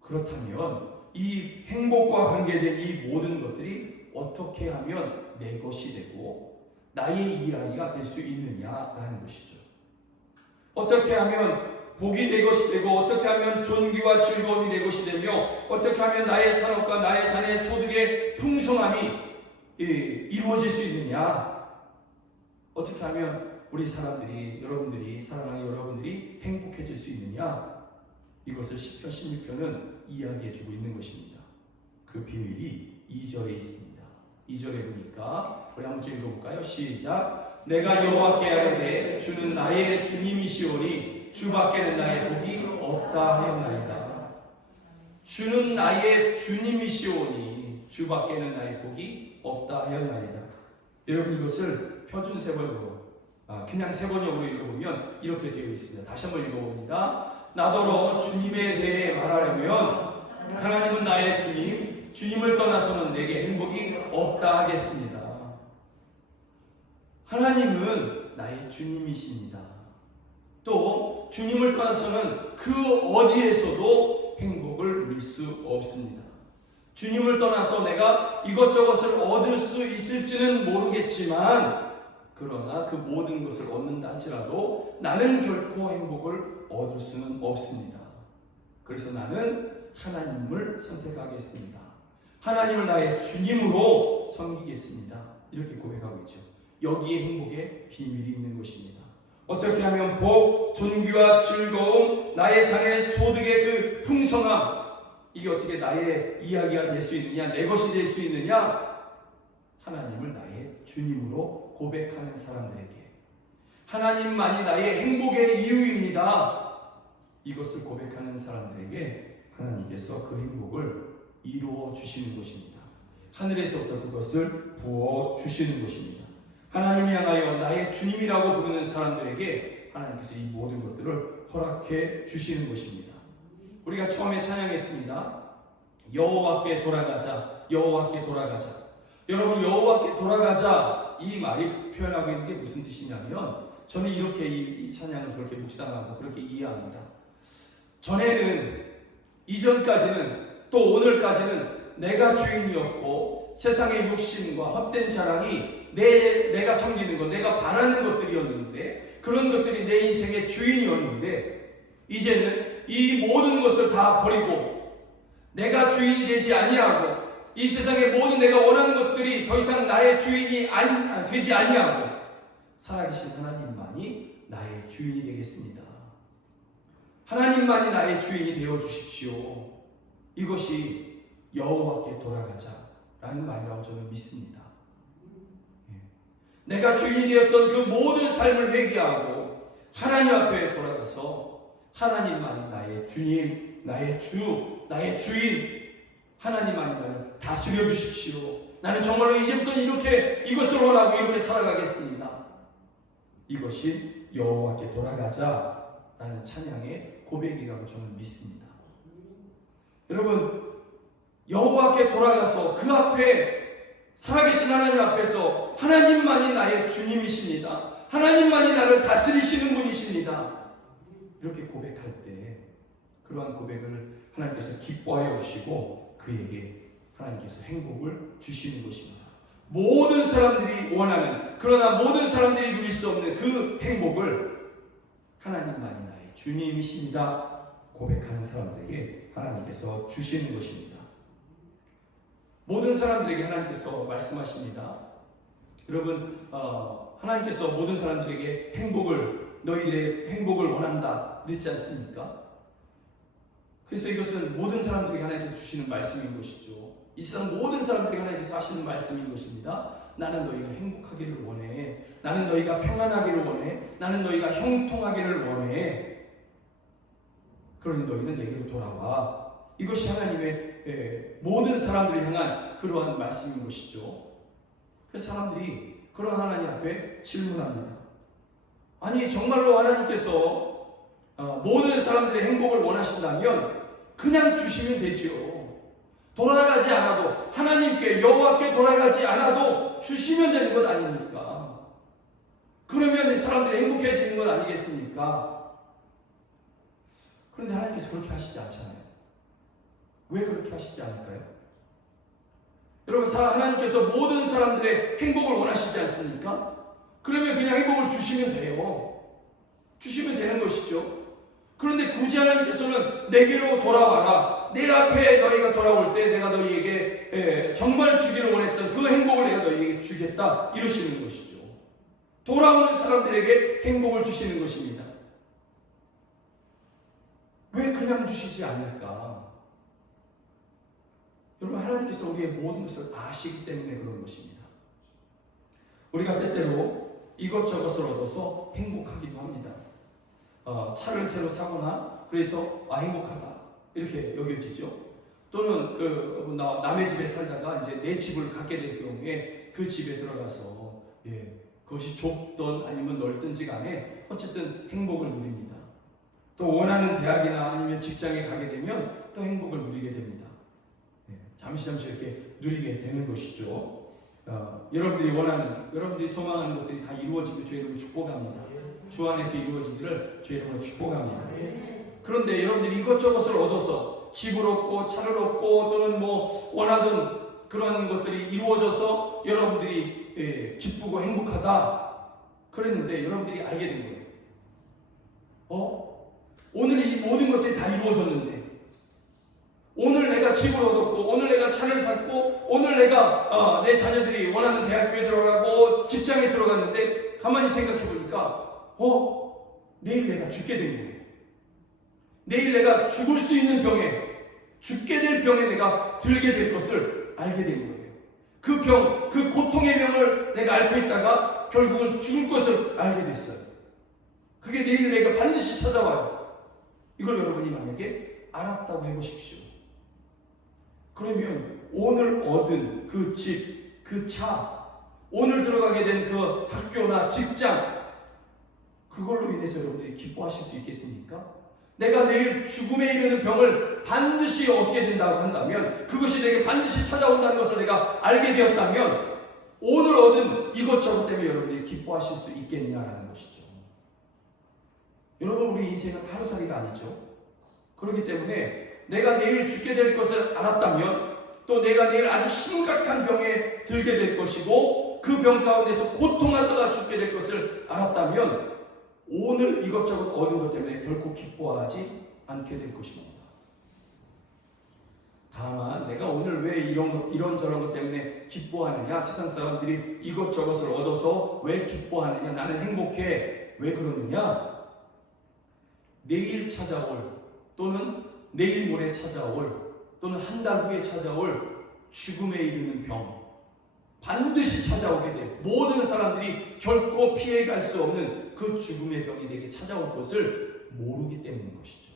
그렇다면 이 행복과 관계된 이 모든 것들이 어떻게 하면 내 것이 되고 나의 이야기가 될 수 있느냐라는 것이죠. 어떻게 하면 복이 내 것이 되고, 어떻게 하면 존귀와 즐거움이 내 것이 되며, 어떻게 하면 나의 산업과 나의 자녀의 소득의 풍성함이 이루어질 수 있느냐, 어떻게 하면 우리 사람들이, 여러분들이, 사랑하는 여러분들이 행복해질 수 있느냐, 이것을 시편 16편은 이야기해주고 있는 것입니다. 그 비밀이 2절에 있습니다. 2절에 보니까 우리 한번 읽어볼까요? 시작. 내가 여호와께 아뢰되 주는 나의 주님이시오니 주밖에는 나의 복이 없다 하였나이다. 주는 나의 주님이시오니 주밖에는 나의 복이 없다 하였나이다. 여러분, 이것을 표준세번역으로, 그냥 세번역으로 읽어보면 이렇게 되어 있습니다. 다시 한번 읽어봅니다. 나더러 주님에 대해 말하려면 하나님은 나의 주님, 주님을 떠나서는 내게 행복이 없다 하겠습니다. 하나님은 나의 주님이십니다. 또 주님을 떠나서는 그 어디에서도 행복을 누릴 수 없습니다. 주님을 떠나서 내가 이것저것을 얻을 수 있을지는 모르겠지만, 그러나 그 모든 것을 얻는다 할지라도 나는 결코 행복을 얻을 수는 없습니다. 그래서 나는 하나님을 선택하겠습니다. 하나님을 나의 주님으로 섬기겠습니다. 이렇게 고백하고 있죠. 여기에 행복의 비밀이 있는 것입니다. 어떻게 하면 복, 존귀와 즐거움, 나의 자녀의 소득의 그 풍성함, 이게 어떻게 나의 이야기가 될 수 있느냐, 내 것이 될 수 있느냐? 하나님을 나의 주님으로 고백하는 사람들에게, 하나님만이 나의 행복의 이유입니다, 이것을 고백하는 사람들에게 하나님께서 그 행복을 이루어 주시는 것입니다. 하늘에서부터 그것을 부어 주시는 것입니다. 하나님이 향하여 나의 주님이라고 부르는 사람들에게 하나님께서 이 모든 것들을 허락해 주시는 것입니다. 우리가 처음에 찬양했습니다. 여호와께 돌아가자, 여호와께 돌아가자. 여러분, 여호와께 돌아가자, 이 말이 표현하고 있는 게 무슨 뜻이냐면, 저는 이렇게 이 찬양을 그렇게 묵상하고 그렇게 이해합니다. 전에는, 이전까지는, 또 오늘까지는 내가 주인이었고 세상의 욕심과 헛된 자랑이 내가 섬기는 것, 내가 바라는 것들이었는데, 그런 것들이 내 인생의 주인이었는데, 이제는 이 모든 것을 다 버리고 내가 주인이 되지 아니하고 이 세상의 모든 내가 원하는 것들이 더 이상 나의 주인이 되지 아니하고 살아계신 하나님만이 나의 주인이 되겠습니다. 하나님만이 나의 주인이 되어 주십시오. 이것이 여호와께 돌아가자라는 말이라고 저는 믿습니다. 내가 주인이 되었던 그 모든 삶을 회개하고 하나님 앞에 돌아가서 하나님만이 나의 주님, 나의 주, 나의 주인, 하나님만이 나를 다스려 주십시오. 나는 정말로 이제부터 이렇게 이것을 원하고 이렇게 살아가겠습니다. 이것이 여호와께 돌아가자라는 찬양의 고백이라고 저는 믿습니다. 여러분, 여호와께 돌아가서 그 앞에 살아계신 하나님 앞에서 하나님만이 나의 주님이십니다. 하나님만이 나를 다스리시는 분이십니다. 이렇게 고백할 때 그러한 고백을 하나님께서 기뻐하여 주시고 그에게 하나님께서 행복을 주시는 것입니다. 모든 사람들이 원하는, 그러나 모든 사람들이 누릴 수 없는 그 행복을 하나님만이 나의 주님이십니다 고백하는 사람들에게 하나님께서 주시는 것입니다. 모든 사람들에게 하나님께서 말씀하십니다. 여러분, 하나님께서 모든 사람들에게 너희들의 행복을 원한다 그랬지 않습니까? 그래서 이것은 모든 사람들에게 하나님께서 주시는 말씀인 것이죠. 이 세상 모든 사람들에게 하나님께서 하시는 말씀인 것입니다. 나는 너희가 행복하기를 원해. 나는 너희가 평안하기를 원해. 나는 너희가 형통하기를 원해. 그러니 너희는 내게로 돌아와. 이것이 하나님의 모든 사람들을 향한 그러한 말씀인 것이죠. 그래서 사람들이 그런 하나님 앞에 질문합니다. 아니 정말로 하나님께서 모든 사람들의 행복을 원하신다면 그냥 주시면 되지요. 돌아가지 않아도, 하나님께 여호와께 돌아가지 않아도 주시면 되는 것 아닙니까? 그러면 사람들이 행복해지는 것 아니겠습니까? 그런데 하나님께서 그렇게 하시지 않잖아요. 왜 그렇게 하시지 않을까요? 여러분, 하나님께서 모든 사람들의 행복을 원하시지 않습니까? 그러면 그냥 행복을 주시면 돼요. 주시면 되는 것이죠. 그런데 굳이 하나님께서는 내게로 돌아와라. 내 앞에 너희가 돌아올 때 내가 너희에게 정말 주기를 원했던 그 행복을 내가 너희에게 주겠다 이러시는 것이죠. 돌아오는 사람들에게 행복을 주시는 것입니다. 왜 그냥 주시지 않을까? 여러분, 하나님께서 우리의 모든 것을 아시기 때문에 그런 것입니다. 우리가 때때로 이것저것을 얻어서 행복하기도 합니다. 차를 새로 사거나 그래서 행복하다 이렇게 여겨지죠. 또는 남의 집에 살다가 이제 내 집을 갖게 될 경우에 그 집에 들어가서 그것이 좁든 아니면 넓든지 간에 어쨌든 행복을 누립니다. 또 원하는 대학이나 아니면 직장에 가게 되면 또 행복을 누리게 됩니다. 잠시 이렇게 누리게 되는 것이죠. 여러분들이 원하는, 여러분들이 소망하는 것들이 다 이루어지길 주의 이름으로 축복합니다. 주 안에서 이루어지기를 주의 이름으로 축복합니다. 그런데 여러분들이 이것저것을 얻어서 집을 얻고 차를 얻고 또는 원하던 그런 것들이 이루어져서 여러분들이 기쁘고 행복하다 그랬는데 여러분들이 알게 된 거예요. 오늘 이 모든 것들이 다 이루어졌는데 오늘 내가 집을 얻었고 오늘 내가 차를 샀고 오늘 내가 내 자녀들이 원하는 대학교에 들어가고 직장에 들어갔는데 가만히 생각해 보니까 내일 내가 죽게 된 거예요. 내일 내가 죽을 수 있는 병에, 죽게 될 병에 내가 들게 될 것을 알게 된 거예요. 그 병, 그 고통의 병을 내가 앓고 있다가 결국은 죽을 것을 알게 됐어요. 그게 내일 내가 반드시 찾아와요. 이걸 여러분이 만약에 알았다고 해보십시오. 그러면 오늘 얻은 그 집, 그 차, 오늘 들어가게 된 그 학교나 직장, 그걸로 인해서 여러분들이 기뻐하실 수 있겠습니까? 내가 내일 죽음에 이르는 병을 반드시 얻게 된다고 한다면, 그것이 내게 반드시 찾아온다는 것을 내가 알게 되었다면 오늘 얻은 이것저것 때문에 여러분들이 기뻐하실 수 있겠냐라는 것이죠. 여러분, 우리 인생은 하루살이가 아니죠. 그렇기 때문에 내가 내일 죽게 될 것을 알았다면 또 내가 내일 아주 심각한 병에 들게 될 것이고 그 병 가운데서 고통하다가 죽게 될 것을 알았다면 오늘 이것저것 얻은 것 때문에 결코 기뻐하지 않게 될 것입니다. 다만 내가 오늘 왜 이런저런 것 때문에 기뻐하느냐, 세상 사람들이 이것저것을 얻어서 왜 기뻐하느냐, 나는 행복해, 왜 그러느냐, 내일 찾아올 또는 내일 모레 찾아올 또는 한 달 후에 찾아올 죽음에 이르는 병, 반드시 찾아오게 돼. 모든 사람들이 결코 피해갈 수 없는 그 죽음의 병이 내게 찾아올 것을 모르기 때문인 것이죠.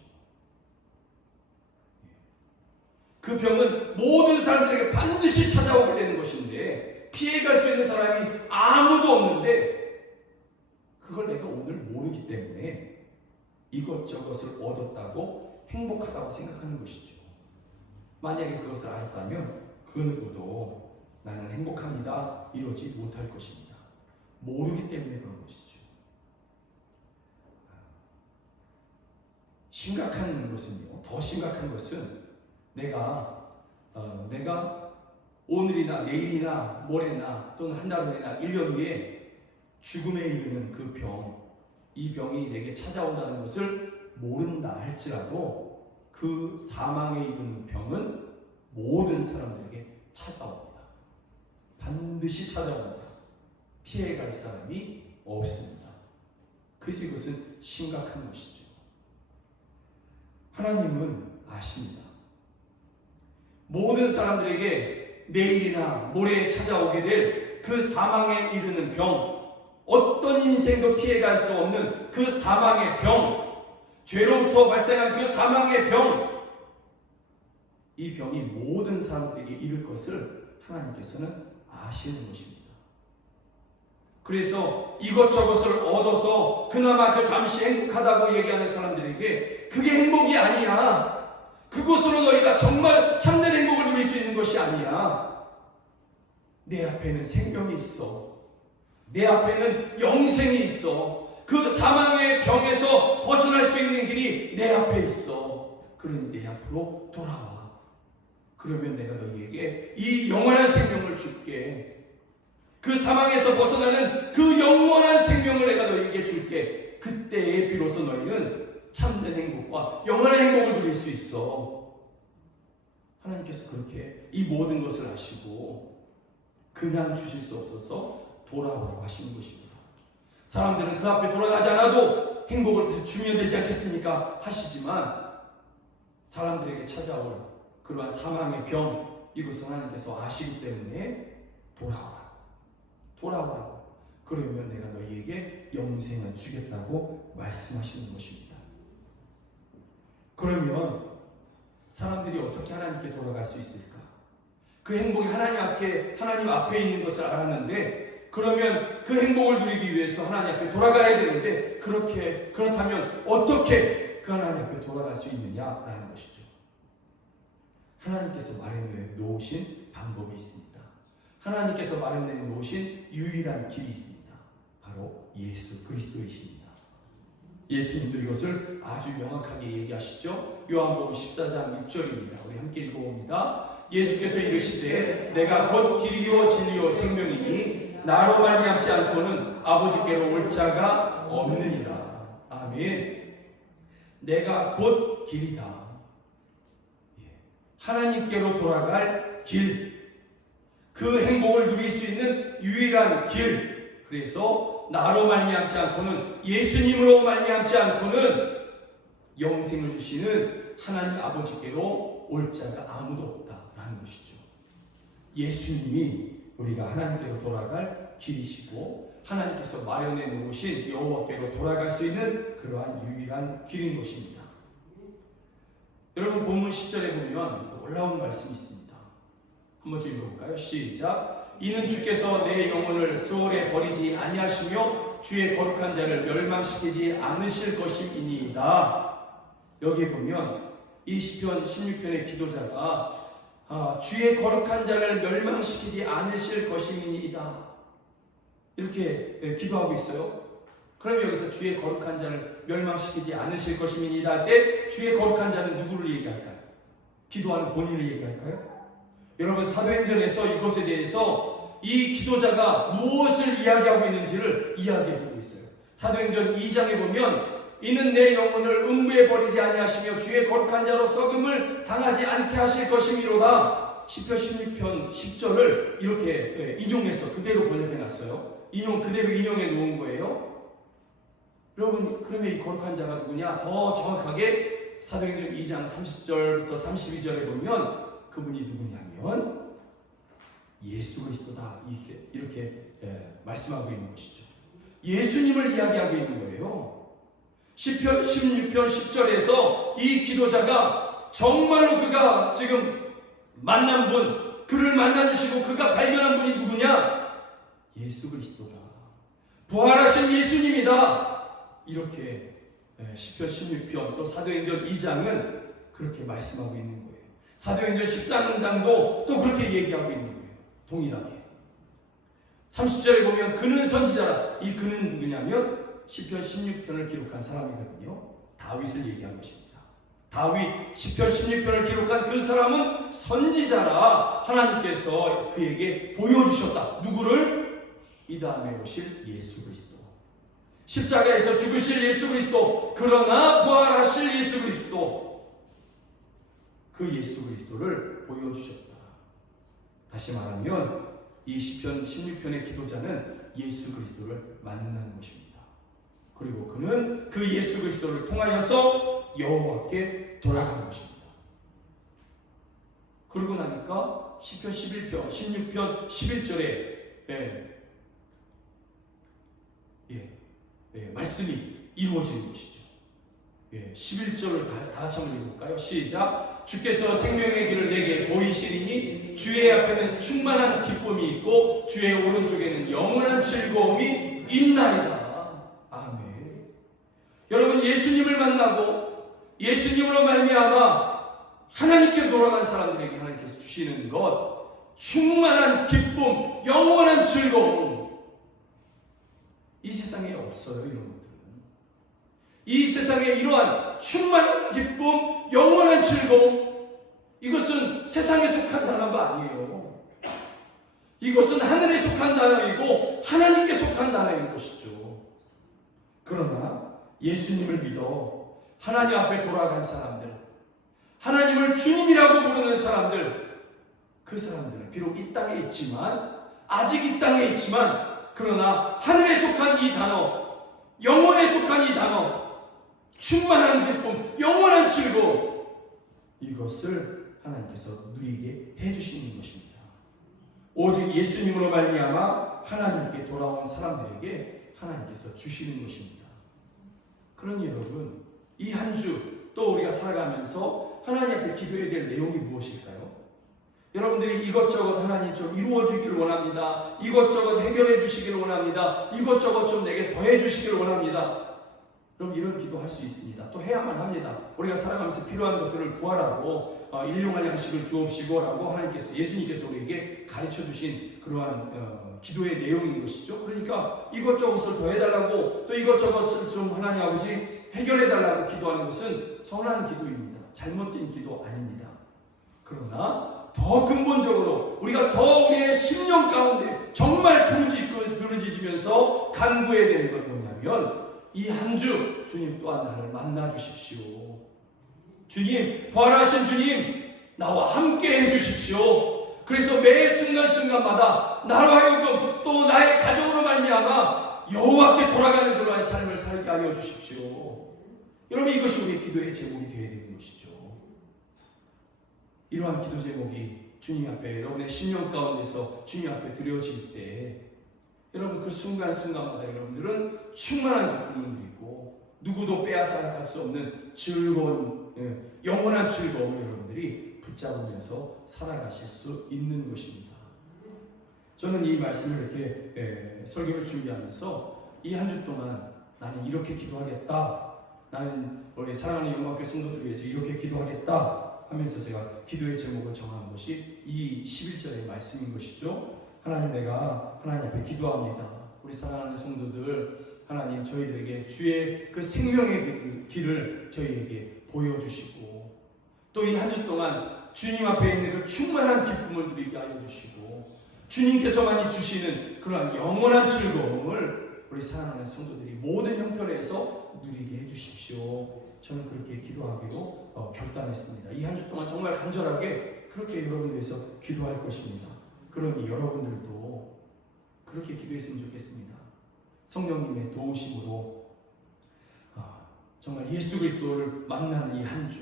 그 병은 모든 사람들에게 반드시 찾아오게 되는 것인데 피해갈 수 있는 사람이 아무도 없는데 그걸 내가 오늘 모르기 때문에 이것저것을 얻었다고 행복하다고 생각하는 것이죠. 만약에 그것을 알았다면 그 누구도 나는 행복합니다 이러지 못할 것입니다. 모르기 때문에 그런 것이죠. 심각한 것은요, 더 심각한 것은 내가 오늘이나 내일이나 모레나 또는 한 달 후에나 1년 후에 죽음에 이르는 그 병, 이 병이 내게 찾아온다는 것을 모른다 할지라도 그 사망에 이르는 병은 모든 사람들에게 찾아옵니다. 반드시 찾아옵니다. 피해갈 사람이 없습니다. 그래서 이것은 심각한 것이죠. 하나님은 아십니다. 모든 사람들에게 내일이나 모레에 찾아오게 될 그 사망에 이르는 병, 어떤 인생도 피해갈 수 없는 그 사망의 병, 죄로부터 발생한 그 사망의 병, 이 병이 모든 사람들에게 이를 것을 하나님께서는 아시는 것입니다. 그래서 이것저것을 얻어서 그나마 그 잠시 행복하다고 얘기하는 사람들에게 그게 행복이 아니야. 그것으로 너희가 정말 참된 행복을 누릴 수 있는 것이 아니야. 내 앞에는 생명이 있어. 내 앞에는 영생이 있어. 그 사망의 병에서 벗어날 수 있는 길이 내 앞에 있어. 그러니 내 앞으로 돌아와. 그러면 내가 너희에게 이 영원한 생명을 줄게. 그 사망에서 벗어나는 그 영원한 생명을 내가 너희에게 줄게. 그때에 비로소 너희는 참된 행복과 영원한 행복을 누릴 수 있어. 하나님께서 그렇게 이 모든 것을 아시고 그냥 주실 수 없어서 돌아오라고 하시는 것입니다. 사람들은 그 앞에 돌아가지 않아도 행복을 주면 되지 않겠습니까? 하시지만 사람들에게 찾아올 그러한 사망의 병, 이것을 하나님께서 아시기 때문에 돌아오라. 그러면 내가 너희에게 영생을 주겠다고 말씀하시는 것입니다. 그러면 사람들이 어떻게 하나님께 돌아갈 수 있을까? 그 행복이 하나님 앞에 있는 것을 알았는데, 그러면 그 행복을 누리기 위해서 하나님 앞에 돌아가야 되는데, 그렇다면 어떻게 그 하나님 앞에 돌아갈 수 있느냐라는 것이죠. 하나님께서 마련해 놓으신 방법이 있습니다. 하나님께서 마련해 놓으신 유일한 길이 있습니다. 바로 예수 그리스도이십니다. 예수님도 이것을 아주 명확하게 얘기하시죠. 요한복음 14장 6절입니다. 우리 함께 읽어봅니다. 예수께서 이르시되 내가 곧 길이요 진리요 생명이니 나로 말미암지 않고는 아버지께로 올 자가 없느니라. 아멘. 내가 곧 길이다. 하나님께로 돌아갈 길, 그 행복을 누릴 수 있는 유일한 길. 그래서 나로 말미암지 않고는, 예수님으로 말미암지 않고는 영생을 주시는 하나님 아버지께로 올 자가 아무도 없다라는 것이죠. 예수님이 우리가 하나님께로 돌아갈 길이시고 하나님께서 마련해 놓으신 여호와께로 돌아갈 수 있는 그러한 유일한 길인 것입니다. 여러분, 본문 10절에 보면 놀라운 말씀이 있습니다. 한번 좀 읽어볼까요? 시작. 이는 주께서 내 영혼을 수월에 버리지 아니하시며 주의 거룩한 자를 멸망시키지 않으실 것임이니이다. 여기 보면 이 시편 16편의 기도자가 주의 거룩한 자를 멸망시키지 않으실 것임이니이다, 이렇게 기도하고 있어요. 그럼 여기서 주의 거룩한 자를 멸망시키지 않으실 것임이니이다 할 때 주의 거룩한 자는 누구를 얘기할까요? 기도하는 본인을 얘기할까요? 여러분, 사도행전에서 이것에 대해서 이 기도자가 무엇을 이야기하고 있는지를 이야기해 주고 있어요. 사도행전 2장에 보면 이는 내 영혼을 음부에 버리지 아니하시며 주의 거룩한 자로 썩음을 당하지 않게 하실 것이미로다. 시편 16편 10절을 이렇게 인용해서 그대로 번역해 놨어요. 그대로 인용해 놓은 거예요. 여러분, 그러면 이 거룩한 자가 누구냐? 더 정확하게 사도행전 2장 30절부터 32절에 보면 그분이 누구냐면 예수 그리스도다. 이렇게 말씀하고 있는 것이죠. 예수님을 이야기하고 있는 거예요. 시편 16편 10절에서 이 기도자가 정말로 그가 지금 만난 분, 그를 만나주시고 그가 발견한 분이 누구냐? 예수 그리스도다. 부활하신 예수님이다. 이렇게 시편 16편 또 사도행전 2장은 그렇게 말씀하고 있는 거예요. 사도행전 13장도 또 그렇게 얘기하고 있는 거예요. 동일하게. 30절에 보면 그는 선지자라. 이 그는 누구냐면 시편 16편을 기록한 사람이거든요. 다윗을 얘기한 것입니다. 다윗 시편 16편을 기록한 그 사람은 선지자라. 하나님께서 그에게 보여주셨다. 누구를? 이 다음에 오실 예수 그리스도. 십자가에서 죽으실 예수 그리스도. 그러나 부활하실 예수 그리스도. 그 예수 그리스도를 보여주셨다. 다시 말하면 이 시편 16편의 기도자는 예수 그리스도를 만난 것입니다. 그리고 그는 그 예수 그리스도를 통하여서 여호와께 돌아간 것입니다. 그러고 나니까 시편 11편, 16편 11절에 말씀이 이루어지는 것이죠. 11절을 다 같이 한번 읽어볼까요? 시작. 주께서 생명의 길을 내게 보이시리니 주의 앞에는 충만한 기쁨이 있고 주의 오른쪽에는 영원한 즐거움이 있나이다. 아멘. 여러분, 예수님을 만나고 예수님으로 말미암아 하나님께로 돌아간 사람들에게 하나님께서 주시는 것, 충만한 기쁨, 영원한 즐거움. 이 세상에 없어요. 이런 것들은. 이 세상에 이러한 충만한 기쁨, 영원한 즐거움, 이것은 세상에 속한 단어가 아니에요. 이것은 하늘에 속한 단어이고 하나님께 속한 단어인 것이죠. 그러나 예수님을 믿어 하나님 앞에 돌아간 사람들, 하나님을 주님이라고 부르는 사람들, 그 사람들은 비록 이 땅에 있지만, 아직 이 땅에 있지만, 그러나 하늘에 속한 이 단어, 영원에 속한 이 단어, 충만한 기쁨, 영원한 즐거움, 이것을 하나님께서 누리게 해주시는 것입니다. 오직 예수님으로 말미암아 하나님께 돌아온 사람들에게 하나님께서 주시는 것입니다. 그러니 여러분, 이 한 주 또 우리가 살아가면서 하나님 앞에 기도해야 될 내용이 무엇일까요? 여러분들이 이것저것 하나님 좀 이루어 주기를 원합니다. 이것저것 해결해 주시기를 원합니다. 이것저것 좀 내게 더해 주시기를 원합니다. 그럼 이런 기도할 수 있습니다. 또 해야만 합니다. 우리가 살아가면서 필요한 것들을 구하라고 일용할 양식을 주옵시고라고 하나님께서, 예수님께서 우리에게 가르쳐 주신 그러한 기도의 내용인 것이죠. 그러니까 이것저것을 더 해달라고, 또 이것저것을 좀 하나님 아버지 해결해달라고 기도하는 것은 선한 기도입니다. 잘못된 기도 아닙니다. 그러나 더 근본적으로 우리가 더 우리의 심령 가운데 정말 부르짖으면서 간구해야 되는 건 뭐냐면, 이 한 주 주님 또한 나를 만나 주십시오. 주님, 부활하신 주님, 나와 함께 해주십시오. 그래서 매 순간순간마다 나로 하여금 또 나의 가정으로 말미암아 여호와께 돌아가는 그러한 삶을 살게 하여 주십시오. 여러분, 이것이 우리 기도의 제목이 되어야 되는 것이죠. 이러한 기도 제목이 주님 앞에, 여러분의 심령 가운데서 주님 앞에 드려질 때, 여러분 그 순간순간마다 여러분들은 충만한 기쁨을 누리고 누구도 빼앗아갈 수 없는 즐거운, 영원한 즐거움을 여러분들이 붙잡으면서 살아가실 수 있는 것입니다. 저는 이 말씀을 이렇게 설교를 준비하면서 이 한 주 동안 나는 이렇게 기도하겠다, 나는 우리 사랑하는 영광교회 성도들을 위해서 이렇게 기도하겠다 하면서 제가 기도의 제목을 정한 것이 이 11절의 말씀인 것이죠. 하나님, 내가 하나님 앞에 기도합니다. 우리 사랑하는 성도들, 하나님 저희들에게 주의 그 생명의 길을 저희에게 보여주시고, 또 이 한 주 동안 주님 앞에 있는 그 충만한 기쁨을 누리게 하여 주시고, 주님께서만이 주시는 그러한 영원한 즐거움을 우리 사랑하는 성도들이 모든 형편에서 누리게 해주십시오. 저는 그렇게 기도하기로 결단했습니다. 이 한 주 동안 정말 간절하게 그렇게 여러분을 위해서 기도할 것입니다. 그러니 여러분들도 그렇게 기도했으면 좋겠습니다. 성령님의 도우심으로 정말 예수 그리스도를 만나는 이 한 주,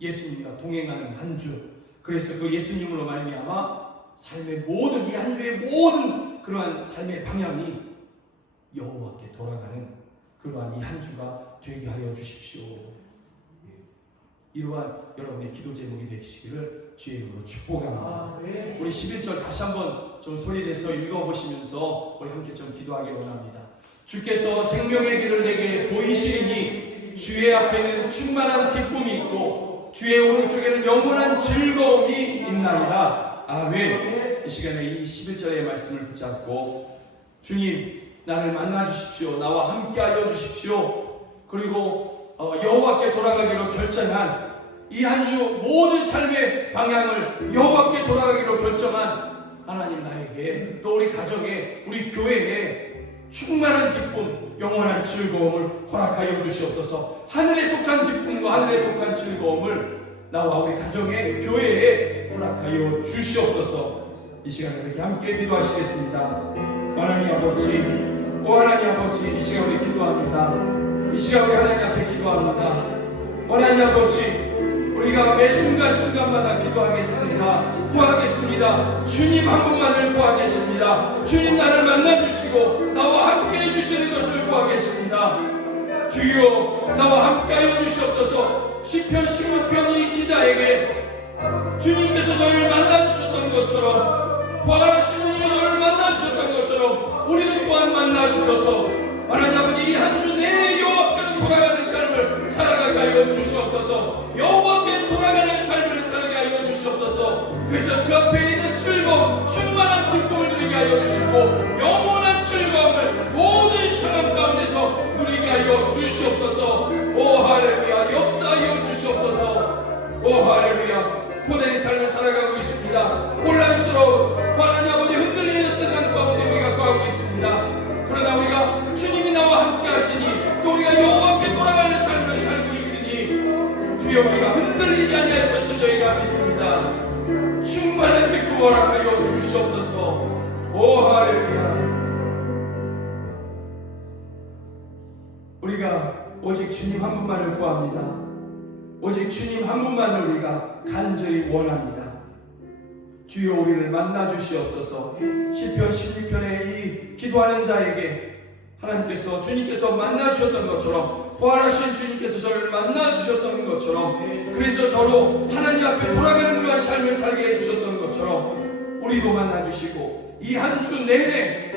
예수님과 동행하는 한 주, 그래서 그 예수님으로 말미암아 삶의 모든 이 한 주의 모든 그러한 삶의 방향이 여호와께 돌아가는 그러한 이 한 주가 되게 하여 주십시오. 이러한 여러분의 기도 제목이 되시기를 주의 이름으로 축복합니다. 우리 11절 다시 한번 좀 소리내서 읽어보시면서 우리 함께 좀 기도하기 원합니다. 주께서 생명의 길을 내게 보이시리니 주의 앞에는 충만한 기쁨이 있고 주의 오른쪽에는 영원한 즐거움이 있나이다. 아멘. 이 시간에 이 11절의 말씀을 붙잡고 주님 나를 만나주십시오. 나와 함께하여 주십시오. 그리고 여호와께 돌아가기로 결정한 이 한 주 모든 삶의 방향을 여호와께 돌아가기로 결정한 하나님 나에게 또 우리 가정에 우리 교회에 충만한 기쁨 영원한 즐거움을 허락하여 주시옵소서. 하늘에 속한 기쁨과 하늘에 속한 즐거움을 나와 우리 가정에 교회에 허락하여 주시옵소서. 이 시간에 이렇게 함께 기도하시겠습니다. 하나님 아버지, 오 하나님 아버지, 이 시간 우리 기도합니다. 이 시간 우리 하나님 앞에 기도합니다. 하나님 아버지, 우리가 매 순간순간마다 기도하겠습니다. 구하겠습니다. 주님 한 분만을 구하겠습니다. 주님 나를 만나주시고 나와 함께 해주시는 것을 구하겠습니다. 주여 나와 함께 하여 주시옵소서. 시편 16편 이 기자에게 주님께서 너를 만나주셨던 것처럼 부활하신 주님이 너를 만나주셨던 것처럼 우리도 또한 만나주셔서 하나님 아버지 이 한 주 내내 여호와께로 돌아가는 삶을 살아가게 하여 주시옵소서. 여호와께 돌아가는 삶을 살게 하여 주시옵소서. 그래서 그 앞에 있는 즐거움 충만한 기쁨을 누리게 하여 주시고 영원한 즐거움을 모든 상황 가운데서 누리게 하여 주시옵소서. 오 할렐루야 역사하여 주시옵소서. 오 할렐루야 고된 삶을 살아가고 있습니다. 혼란스러운 하나님 아버지 흔들리는 세상 가운데 우리가 거하고 있습니다. 그러나 우리가 주님이 나와 함께 하시니 또 우리가 여호와께 돌아가는 삶을 살고 있으니 주여 우리가 흔들리지 아니할 것을 저희가 믿습니다. 충만한 기쁨 허락하여 주시옵소서. 오 할렐루야. 우리가 오직 주님 한 분만을 구합니다. 오직 주님 한 분만을 우리가 간절히 원합니다. 주여 우리를 만나 주시옵소서. 시편 16편의 이 기도하는 자에게 하나님께서 주님께서 만나 주셨던 것처럼 부활하신 주님께서 저를 만나 주셨던 것처럼 그래서 저로 하나님 앞에 돌아가는 그러한 삶을 살게 해주셨던 것처럼 우리도 만나 주시고 이 한 주 내내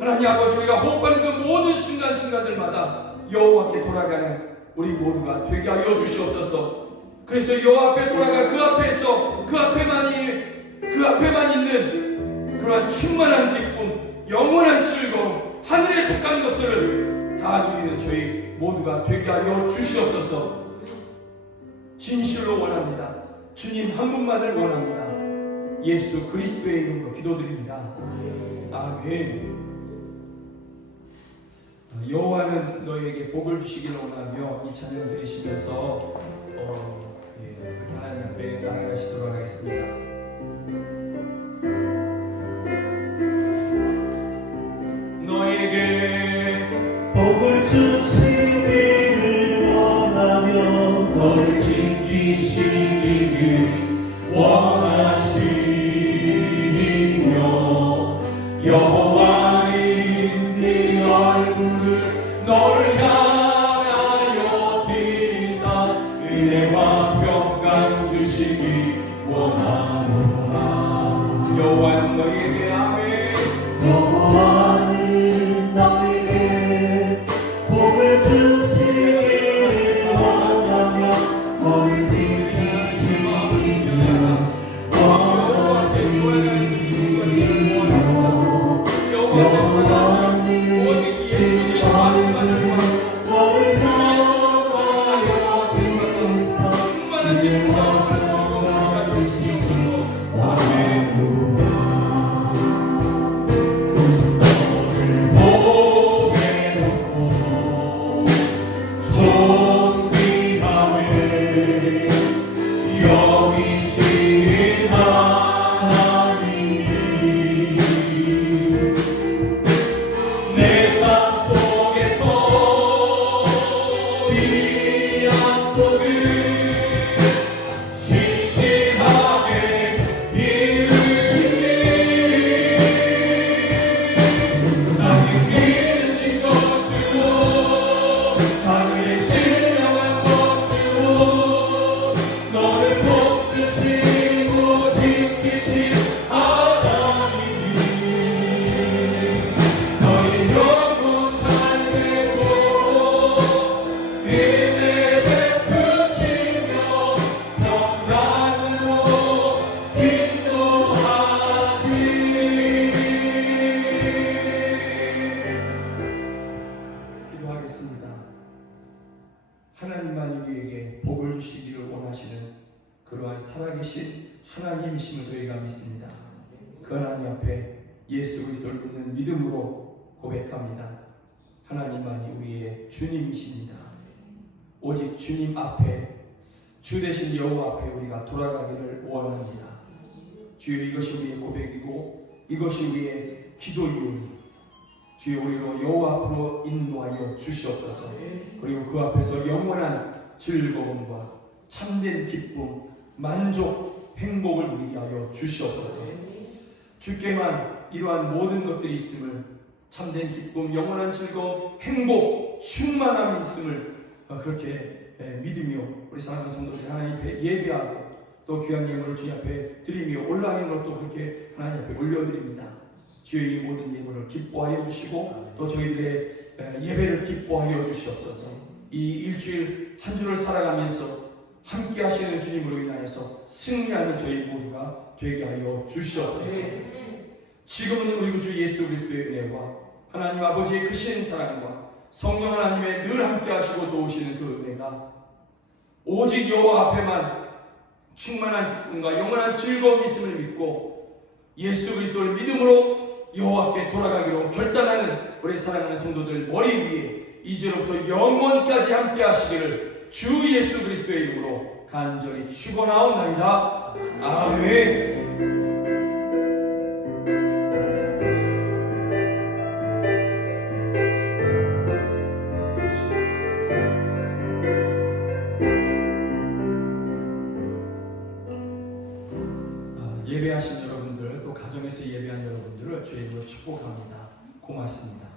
하나님 아버지 우리가 호흡하는 그 모든 순간순간들마다 여호와께 돌아가는 우리 모두가 되게 하여 주시옵소서. 그래서 여호와 앞에 돌아가 그 앞에서 그 앞에만 있는 그러한 충만한 기쁨 영원한 즐거움 하늘에 속한 것들을 다 누리는 저희 모두가 되게 하여 주시옵소서. 진실로 원합니다. 주님 한 분만을 원합니다. 예수 그리스도의 이름으로 기도드립니다. 아멘. 여호와는 너희에게 복을 주시기를 원하며 이 찬양 드리시면서 하나님 앞에 나아가시도록 하겠습니다. 너에게 복을 주시기를 원하며 너를 지키시기를 원하시며 여호와는 네 얼굴을 너를 향하여 드리사 은혜와 평강 주시기 원하노라. 여호와는 너희에게 아멘. 여호와는 너에게 복을 주시기를 원하며 너를 지키시기를 원하시며 여호와는 네 얼굴을 너를 향하여 드리사 은혜와 평강 주시기 원하노라. 하나님이심을 저희가 믿습니다. 그 하나님 앞에 예수 그리스도를 믿는 믿음으로 고백합니다. 하나님만이 우리의 주님이십니다. 오직 주님 앞에, 주 되신 여호와 앞에 우리가 돌아가기를 원합니다. 주여, 이것이 우리의 고백이고 이것이 우리의 기도이오니 주여, 우리로 여호와 앞으로 인도하여 주시옵소서. 그리고 그 앞에서 영원한 즐거움과 참된 기쁨, 만족, 행복을 누리게 하여 주시옵소서. 주께만 이러한 모든 것들이 있음을, 참된 기쁨, 영원한 즐거움, 행복, 충만함이 있음을 그렇게 믿으며 우리 사랑하는 성도들 하나님 앞에 예배하고 또 귀한 예물을 주님 앞에 드리며 온라인으로 또 그렇게 하나님 앞에 올려드립니다. 주여, 이 모든 예물을 기뻐하여 주시고 또 저희들의 예배를 기뻐하여 주시옵소서. 이 일주일 한 주를 살아가면서 함께 하시는 주님으로 인하여서 승리하는 저희 모두가 되게 하여 주시옵소서. 지금은 우리 주 예수 그리스도의 은혜와 하나님 아버지의 크신 사랑과 성령 하나님의 늘 함께 하시고 도우시는 그 은혜가 오직 여호와 앞에만 충만한 기쁨과 영원한 즐거움이 있음을 믿고 예수 그리스도를 믿음으로 여호와께 돌아가기로 결단하는 우리 사랑하는 성도들 머리 위에 이제로부터 영원까지 함께 하시기를 주 예수 그리스도의 이름으로 간절히 축원하옵나이다. 아멘. 예배하신 여러분들, 또 가정에서 예배한 여러분들을 주의 이름으로 축복합니다. 고맙습니다.